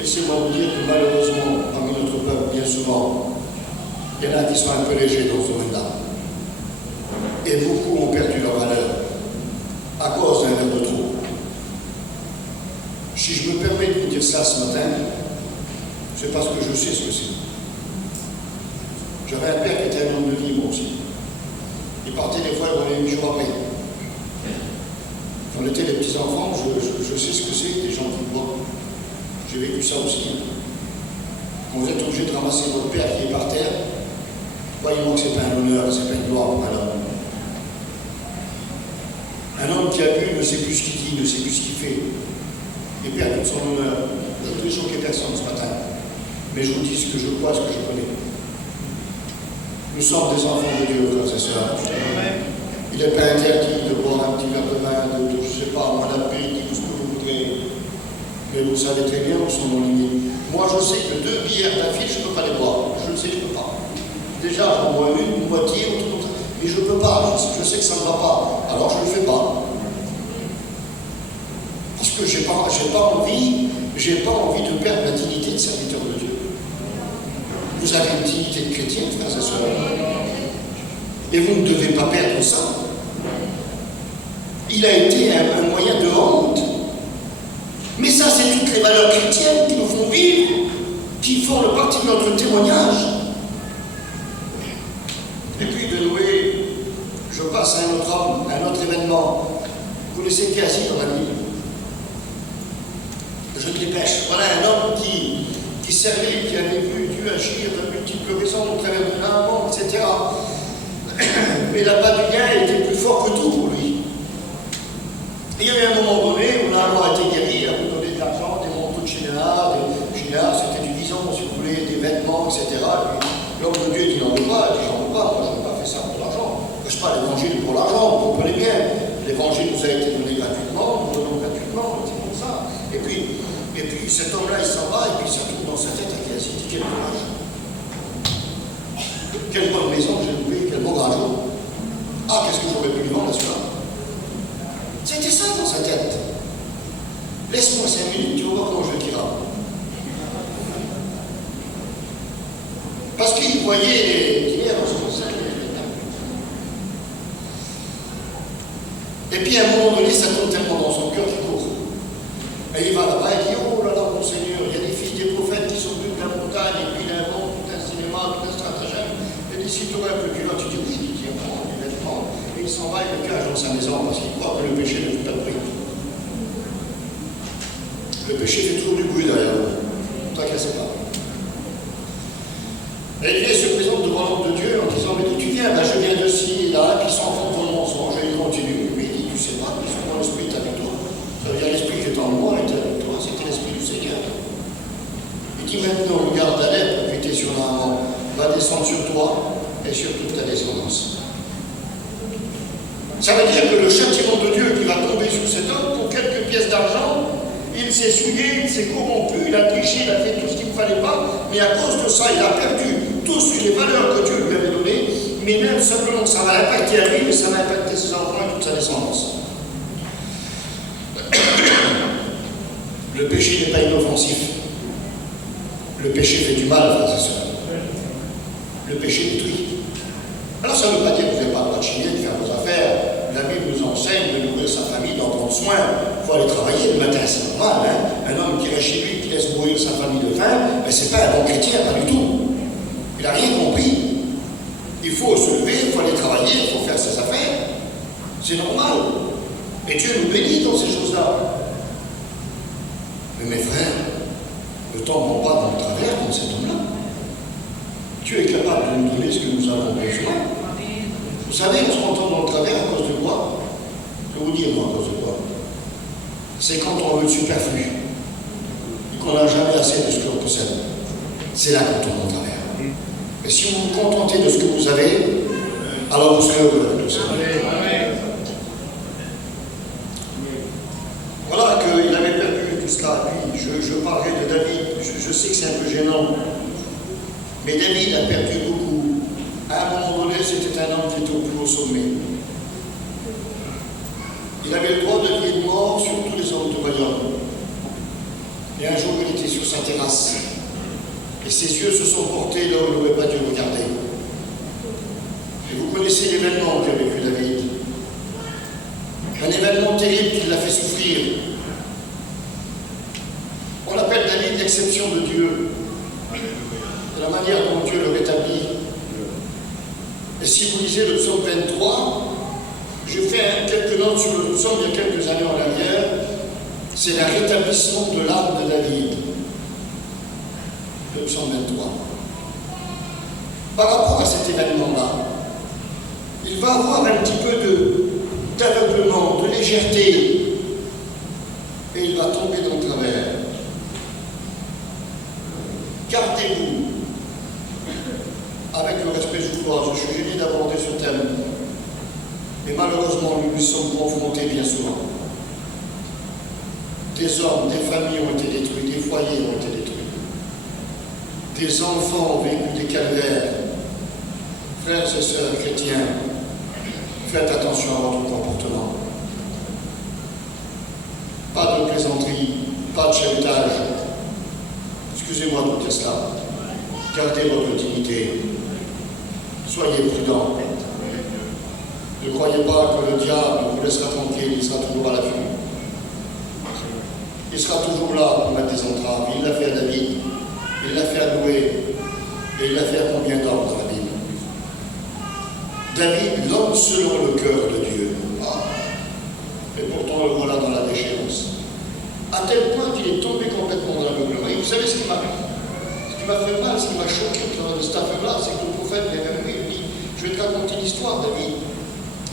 Laissez-moi vous dire que malheureusement, parmi notre peuple, bien souvent, il y en a qui sont un peu légers dans ce domaine-là. Et beaucoup ont perdu leur valeur à cause d'un verre de trop. Si je me permets de vous dire ça ce matin, c'est parce que je sais ce que c'est. J'avais un père qui était un homme de vie, moi aussi. Il partait des fois, il revenait 8 jours après. On était les petits-enfants, je sais ce que c'est, des gens qui boivent. J'ai vécu ça aussi. quand vous êtes obligé de ramasser votre père qui est par terre, croyez-moi que ce n'est pas un honneur, ce n'est pas une gloire pour un homme. Un homme qui a bu ne sait plus ce qu'il dit, ne sait plus ce qu'il fait. Il perd tout son honneur. Je ne veux choquer personne ce matin, mais je vous dis ce que je crois, ce que je connais. Nous sommes des enfants de Dieu, frères et sœurs. Il n'est pas interdit de boire un petit verre de vin, je ne sais pas, moi l'apéritif, tout ce que vous voudrez. Mais vous savez très bien où sont nos limites. Moi, je sais que 2 bières d'affilée, je ne peux pas les boire. Je le sais, je ne peux pas. Déjà, j'en bois une moitié, ou tout, mais je ne peux pas. Je sais que ça ne va pas. Alors, je ne le fais pas. Parce que je n'ai pas envie de perdre la dignité de serviteur de Dieu. Vous avez une dignité de chrétien, frères et sœurs. Et vous ne devez pas perdre ça. Il a été un moyen de honte. Mais ça, c'est toutes les valeurs chrétiennes qui nous font vivre, qui font le partie de notre témoignage. Et puis de Noé, je passe à un autre homme, à un autre événement. Vous connaissez Géasi dans la Bible? Je te dépêche. Voilà un homme qui servait, qui avait vu Dieu agir de multiples raisons au travers de l'âme, etc. Mais la Babylone était plus fort que tout pour lui. Et il y avait un moment donné où l'âme a été guéri, il a pu donner de l'argent, des manteaux de Shinar, c'était du bison, si vous voulez, des vêtements, etc. Et puis l'homme de Dieu dit non, pas, il dit j'en veux pas, moi je n'ai pas fait ça pour l'argent. Je ne fais pas l'évangile pour l'argent, vous comprenez bien. L'évangile nous a été donné gratuitement, nous donnons gratuitement, c'est comme ça. Et puis cet homme-là, il s'en va, et puis ça tourne dans sa tête à Géasi, il dit quel courage. Quelle bonne maison j'ai louée, quel beau rageau. Ah, qu'est-ce que j'aurais pu lui vendre là-dessus? C'était ça dans sa tête. Laisse-moi 5 minutes, tu vas voir comment je le dirai. Parce qu'il voyait les dîners responsables. Et puis à un moment donné, ça tombe tellement dans son cœur qu'il court. Et il va là-bas et dit oh là là, mon Seigneur, il y a des fils des prophètes qui sont venus de la montagne, et puis d'un monde, tout un cinéma, tout un stratagème. Et dit si tu aurais un peu plus loin, tu dis oui, il dit prends des vêtements. Et il s'en va et le cache dans sa maison parce qu'il croit que le péché ne fait pas de bruit. Le péché fait toujours du bruit derrière vous. Ne t'inquiète pas. Et il se présente devant l'homme de Dieu en disant mais d'où tu viens? Ben, je viens de ci et là, puis sans fond de mensonge. Et il continue. Lui il dit tu sais pas, puisque mon esprit est avec toi. Ça veut dire l'esprit qui est en moi est avec toi, c'était l'esprit du Seigneur. Il dit maintenant regarde la lèpre, puis tu es sur l'amant, va descendre sur toi et sur toute ta descendance. Ça veut dire que le châtiment de Dieu qui va tomber sur cet homme pour quelques pièces d'argent, il s'est souillé, il s'est corrompu, il a triché, il a fait tout ce qu'il ne fallait pas, mais à cause de ça, il a perdu toutes les valeurs que Dieu lui avait données, mais même simplement ça va l'impacter à lui, mais ça va impacter ses enfants et toute sa descendance. Le péché n'est pas inoffensif. Le péché fait du mal, frères et sœurs. Le péché détruit. Alors ça ne veut pas dire que vous n'avez pas le droit de chiner, de faire vos affaires. La Bible nous enseigne de nourrir sa famille, d'en prendre soin. Il faut aller travailler le matin, c'est normal. Hein? Un homme qui reste chez lui, qui laisse mourir sa famille de faim, ben, c'est pas un bon chrétien, pas du tout. Il n'a rien compris. Il faut se lever, il faut aller travailler, il faut faire ses affaires. C'est normal. Et Dieu nous bénit dans ces choses-là. Mais mes frères, ne tombons pas dans le travers comme cet homme-là. Dieu est capable de nous donner ce que nous avons besoin. Vous savez, on se tombe dans le travers à cause de quoi? Je vais vous dire, moi, à cause de quoi? C'est quand on veut le superflu et qu'on n'a jamais assez de ce que l'on possède. C'est là qu'on tombe dans le travers. Et si vous vous contentez de ce que vous avez, alors vous serez heureux avec tout ça. Voilà qu'il avait perdu tout cela. Puis je parlerai de David. Je sais que c'est un peu gênant. Mais David a perdu beaucoup. À un moment donné, c'était un homme qui était au plus haut sommet. Il avait le droit de vie et de mort sur tous les hommes du royaume. Et un jour, il était sur sa terrasse. Et ses yeux se sont portés là où il n'aurait pas dû regarder. Et vous connaissez l'événement qu'avait vu David. Un événement terrible qui l'a fait souffrir. On appelle David l'exception de Dieu. De la manière dont Dieu le rétablit. Et si vous lisez le psaume 23, je fais quelques notes sur le psaume il y a quelques années en arrière, c'est le rétablissement de l'âme de David. le psaume 23. Par rapport à cet événement-là, il va avoir un petit peu d'aveuglement, de légèreté, et il va tomber dans le travers. Gardez-vous, avec le respect que je vous dois, je suis gêné d'aborder ce thème, mais malheureusement nous nous sommes confrontés bien souvent. Des hommes, des familles ont été détruits, des foyers ont été détruits, des enfants ont vécu des calvaires. Frères et sœurs chrétiens, faites attention à votre comportement. Pas de plaisanterie, pas de chahutage. Excusez-moi de dire cela. Gardez votre dignité. Soyez prudents. Ne croyez pas que le diable vous laissera tranquille, il sera toujours à l'affût. Il sera toujours là pour mettre des entraves. Il l'a fait à David, il l'a fait à Noé, et il l'a fait à combien d'hommes dans la Bible? David, l'homme selon le cœur de Dieu. Et pourtant, le voilà dans la déchéance. À tel point qu'il est tombé complètement dans l'aveuglement. Et vous savez ce qui m'a fait mal, ce qui m'a choqué dans cette affaire-là, c'est que le prophète vient vers lui et dit, je vais te raconter une histoire, David.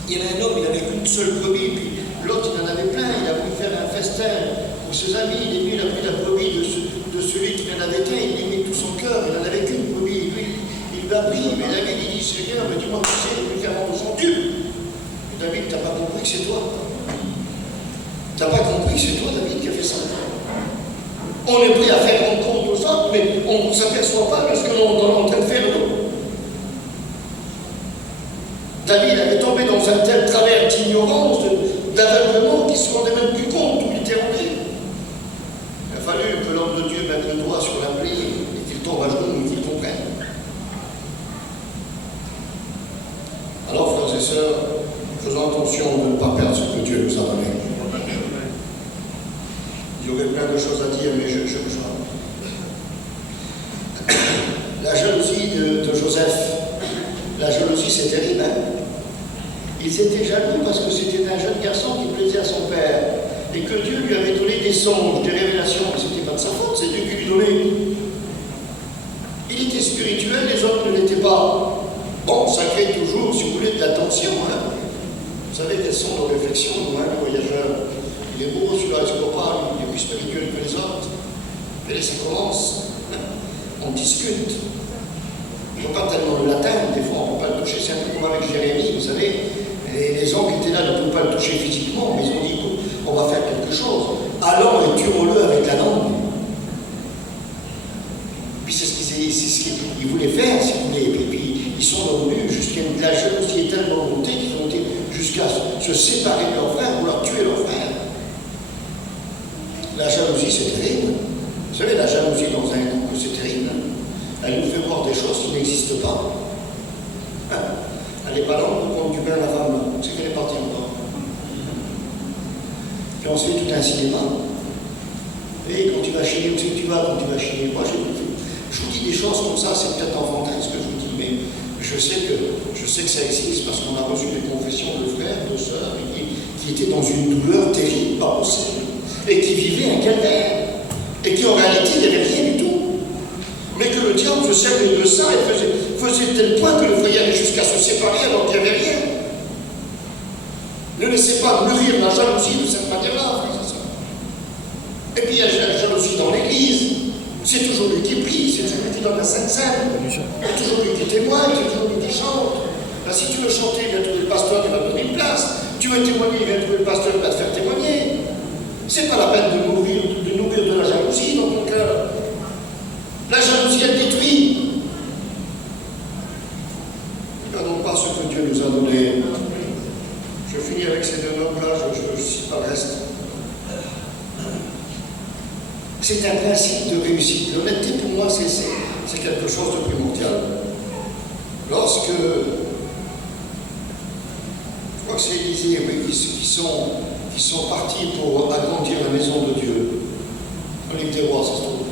Il y avait un homme, il n'avait qu'une seule brebis, puis l'autre, il en avait plein, il a voulu faire un festin pour ses amis, il est venu, il a pris la brebis de celui qui en avait qu'un, il l'a mis tout son cœur, il n'en avait qu'une brebis, lui, il l'a pris, mais David, il dit, Seigneur, mais dis-moi, tu sais, il veut faire mon son Dieu. David, t'as pas compris que c'est toi. T'as pas compris que c'est toi, David, qui a fait ça. On est prêt à faire rendre compte aux autres, mais on ne s'aperçoit pas de ce que l'on est en train de faire nous. David avait tombé dans un tel travers d'ignorance, d'aveuglement, qu'il ne se rendait même plus compte où il était rentré. Il a fallu que l'homme de Dieu mette le doigt sur la plaie et qu'il tombe à genoux et qu'il comprenne. Alors, frères et sœurs, faisons attention de ne pas perdre ce que Dieu nous a donné. Il y aurait plein de choses à dire, mais je La jalousie de Joseph, la jalousie c'est terrible. Ils étaient jaloux parce que c'était un jeune garçon qui plaisait à son père et que Dieu lui avait donné des songes, des révélations, mais ce n'était pas de sa faute, c'est Dieu qui lui donnait. Il était spirituel, les autres ne l'étaient pas. Bon, ça crée toujours, si vous voulez, de la tension. Vous savez quelles sont nos réflexions, nous, les voyageurs. Il est beau, celui-là, il ne se croit pas, il est plus spirituel que les autres. Et là, ça commence. On discute. On ne peut pas tellement le latin, des fois, on ne peut pas le toucher. C'est un peu comme avec Jérémie, vous savez. Les gens qui étaient là ne pouvaient pas le toucher physiquement, mais ils ont dit, écoute, on va faire quelque chose. Allons et tuons-le avec la langue. Puis c'est ce qu'ils voulaient faire, si vous voulez. Et puis ils sont revenus jusqu'à la jalousie est tellement montée qu'ils ont été jusqu'à se séparer de leur frère ou leur tuer leur frère. La jalousie, c'est terrible. Vous savez, la jalousie dans un couple, c'est terrible. Elle nous fait voir des choses qui n'existent pas. Elle n'est pas là, on compte du bien à la femme. C'est qu'elle est partie encore. Puis on se fait tout un cinéma. Et quand tu vas chier, où c'est que tu vas quand tu vas chier? Moi, je vous dis des choses comme ça, c'est peut-être enfantin ce que je vous dis, mais je sais que ça existe parce qu'on a reçu des confessions de frères, de sœurs, qui étaient dans une douleur terrible, pas possible, et qui vivaient un calvaire, et qui en réalité, il n'y avait rien du tout. Mais que le diable se servait de ça et faisait tel point que le foyer allait jusqu'à se séparer alors qu'il n'y avait rien. Ne laissez pas mûrir la jalousie de cette manière-là, frères et sœurs. Et puis il y a la jalousie dans l'église. C'est toujours lui qui prie, c'est toujours lui qui donne la Sainte Seine, c'est toujours lui qui témoigne, c'est toujours lui qui chante. Là, si tu veux chanter, il va trouver le pasteur qui va te donner une place. Tu veux témoigner, il va trouver le pasteur qui va te faire témoigner. C'est pas la peine de nourrir de la jalousie dans ton cœur. La jalousie, elle détruit. Ne regardons pas ce que Dieu nous a donné. Je finis avec ces deux notes-là, je cite pas le reste. C'est un principe de réussite. L'honnêteté, pour moi, c'est quelque chose de primordial. Lorsque, je crois que c'est Élisée, oui, qui sont partis pour agrandir la maison de Dieu. Au livre des rois, ça se trouve.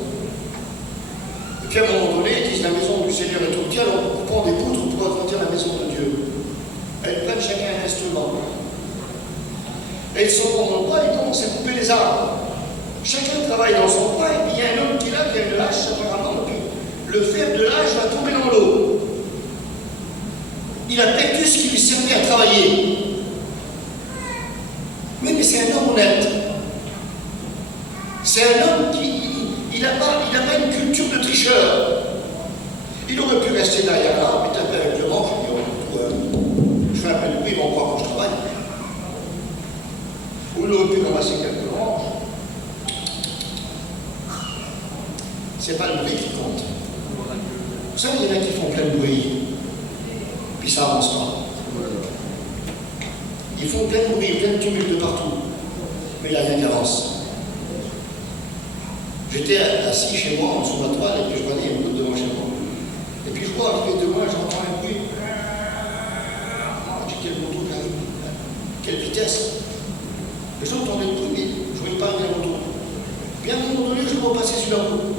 Et puis à un moment donné, ils disent la maison du Seigneur est trop petite, alors on prend des poutres pour agrandir la maison de Dieu. Et ils prennent chacun un instrument. Et ils sont dans le bois, ils commencent à couper les arbres. Chacun travaille dans son coin, et puis il y a un homme qui est là, qui a une hache, apparemment, puis le fer de l'âge va tomber dans l'eau. Il a perdu ce qui lui servait à travailler. Oui, mais c'est un homme honnête. C'est un homme qui n'a pas une culture de tricheur. Il aurait pu rester derrière l'arbre et taper avec le manche et dire je fais un peu de bruit, ils vont croire que je travaille. Ou il aurait pu ramasser quelques branches. C'est pas le bruit qui compte. Vous savez, il y en a qui font plein de bruit, puis ça avance pas. Ils font plein de bruit, plein de tumulte de partout, mais il n'y a rien qui avance. J'étais assis chez moi, sur ma toile, et puis je voyais une route devant chez moi. Et puis je vois arriver de moi, j'entends un bruit. Je dis, quel moto, quelle vitesse. Et j'entendais le bruit, mais je ne voyais pas arriver la moto. Puis à un moment donné, je vois passer sur la route.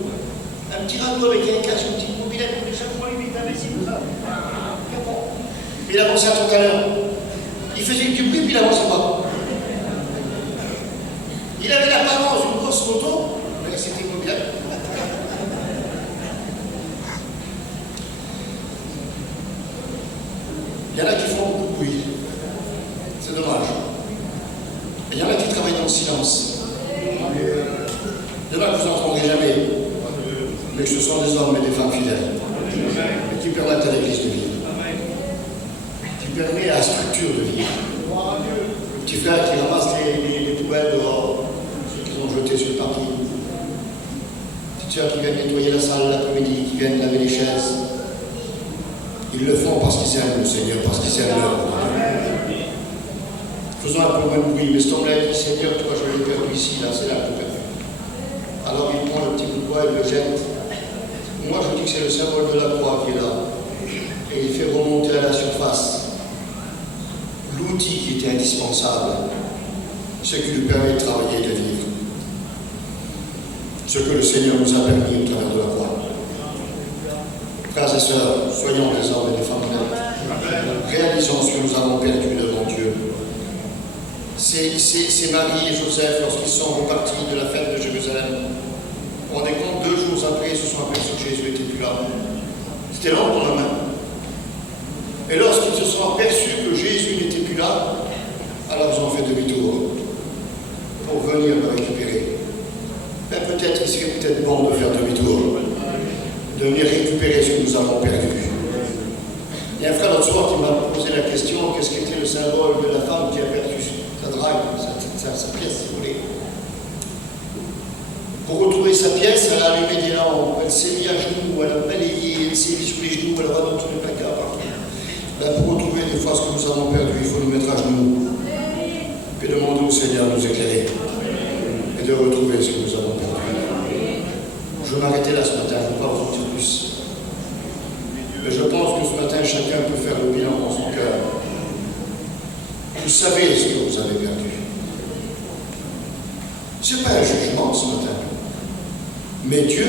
Un petit radeau avec un casque, une petite mobilette, de chaque fois, lui, il avait ici, comme ça. Il avançait à tout à l'heure. Il faisait du bruit, puis il n'avançait pas. Il avait l'apparence d'une grosse moto, mais c'était mobilette. Il y en a qui font beaucoup de bruit. C'est dommage. Et il y en a qui travaillent dans le silence. Il y en a que vous n'entendrez jamais. Mais que ce sont des hommes et des femmes fidèles. Et qui permettent à l'Église de vivre. Qui permet à la structure de vivre. Le petit frère qui ramasse les poubelles dehors, ceux qui ont jeté sur le parking. Petite sœur qui vient nettoyer la salle l'après-midi, qui vient laver les chaises. Ils le font parce qu'ils aiment le Seigneur, parce qu'ils aiment leur Dieu. Faisons un peu moins de bruit, mais cet homme-là dit, Seigneur, toi je l'ai perdu ici, là, c'est là que je l'ai perdu. Alors il prend le petit bout de bois et le jette. Moi je dis que c'est le symbole de la croix qui est là. Et il fait remonter à la surface l'outil qui était indispensable, ce qui lui permet de travailler et de vivre. Ce que le Seigneur nous a permis au travers de la croix. Frères et sœurs, soyons des hommes et des femmes honnêtes. Réalisons ce que nous avons perdu devant Dieu. C'est Marie et Joseph, lorsqu'ils sont repartis de la fête de Jérusalem. Vous vous rendez compte, 2 jours après, ils se sont aperçus que Jésus n'était plus là. C'était long pour la main. Et lorsqu'ils se sont aperçus que Jésus n'était plus là, alors ils ont fait demi-tour pour venir le récupérer. Ben, peut-être il serait peut-être bon de faire demi-tour, de venir récupérer ce que nous avons perdu. Il y a un frère l'autre soir qui m'a posé la question, qu'est-ce qu'était le symbole de la femme qui a perdu sa drague, sa pièce, si vous voulez. Pour retrouver sa pièce, elle a allumé des lampes, elle s'est mise à genoux, elle a balayé, elle s'est mise sur les genoux, elle va dans tous les placards partout. Ben, pour retrouver des fois ce que nous avons perdu, il faut nous mettre à genoux et demander au Seigneur de nous éclairer et de retrouver ce que nous avons perdu. Je vais m'arrêter là ce matin, je ne vais pas vous en dire plus. Mais je pense que ce matin, chacun peut faire le bilan dans son cœur. Vous savez ce que vous avez perdu. Ce n'est pas un jugement ce matin. Mais Dieu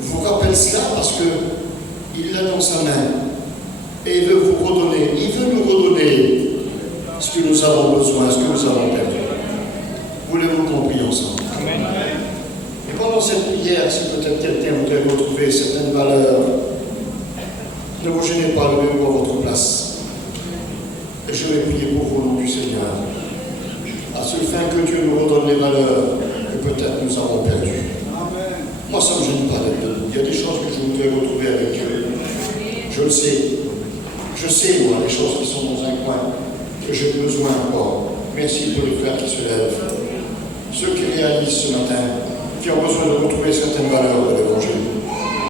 vous rappelle cela parce qu'il l'a dans sa main. Et il veut vous redonner, il veut nous redonner ce que nous avons besoin, ce que nous avons perdu. Voulez-vous qu'on prie ensemble? Amen. Et pendant cette prière, si peut-être quelqu'un voudrait retrouver certaines valeurs, ne vous gênez pas, levez-vous à votre place. Et je vais prier pour vous au nom du Seigneur, à ce fin que Dieu nous redonne les valeurs que peut-être nous avons perdues. Amen. Moi, ça ne me gêne pas d'être debout. Il y a des choses que je voudrais retrouver avec Dieu. Je le sais. Je sais, moi, les choses qui sont dans un coin, que j'ai besoin encore. Merci pour les frères qui se lèvent. Ceux qui réalisent ce matin, qui ont besoin de retrouver certaines valeurs de l'Évangile.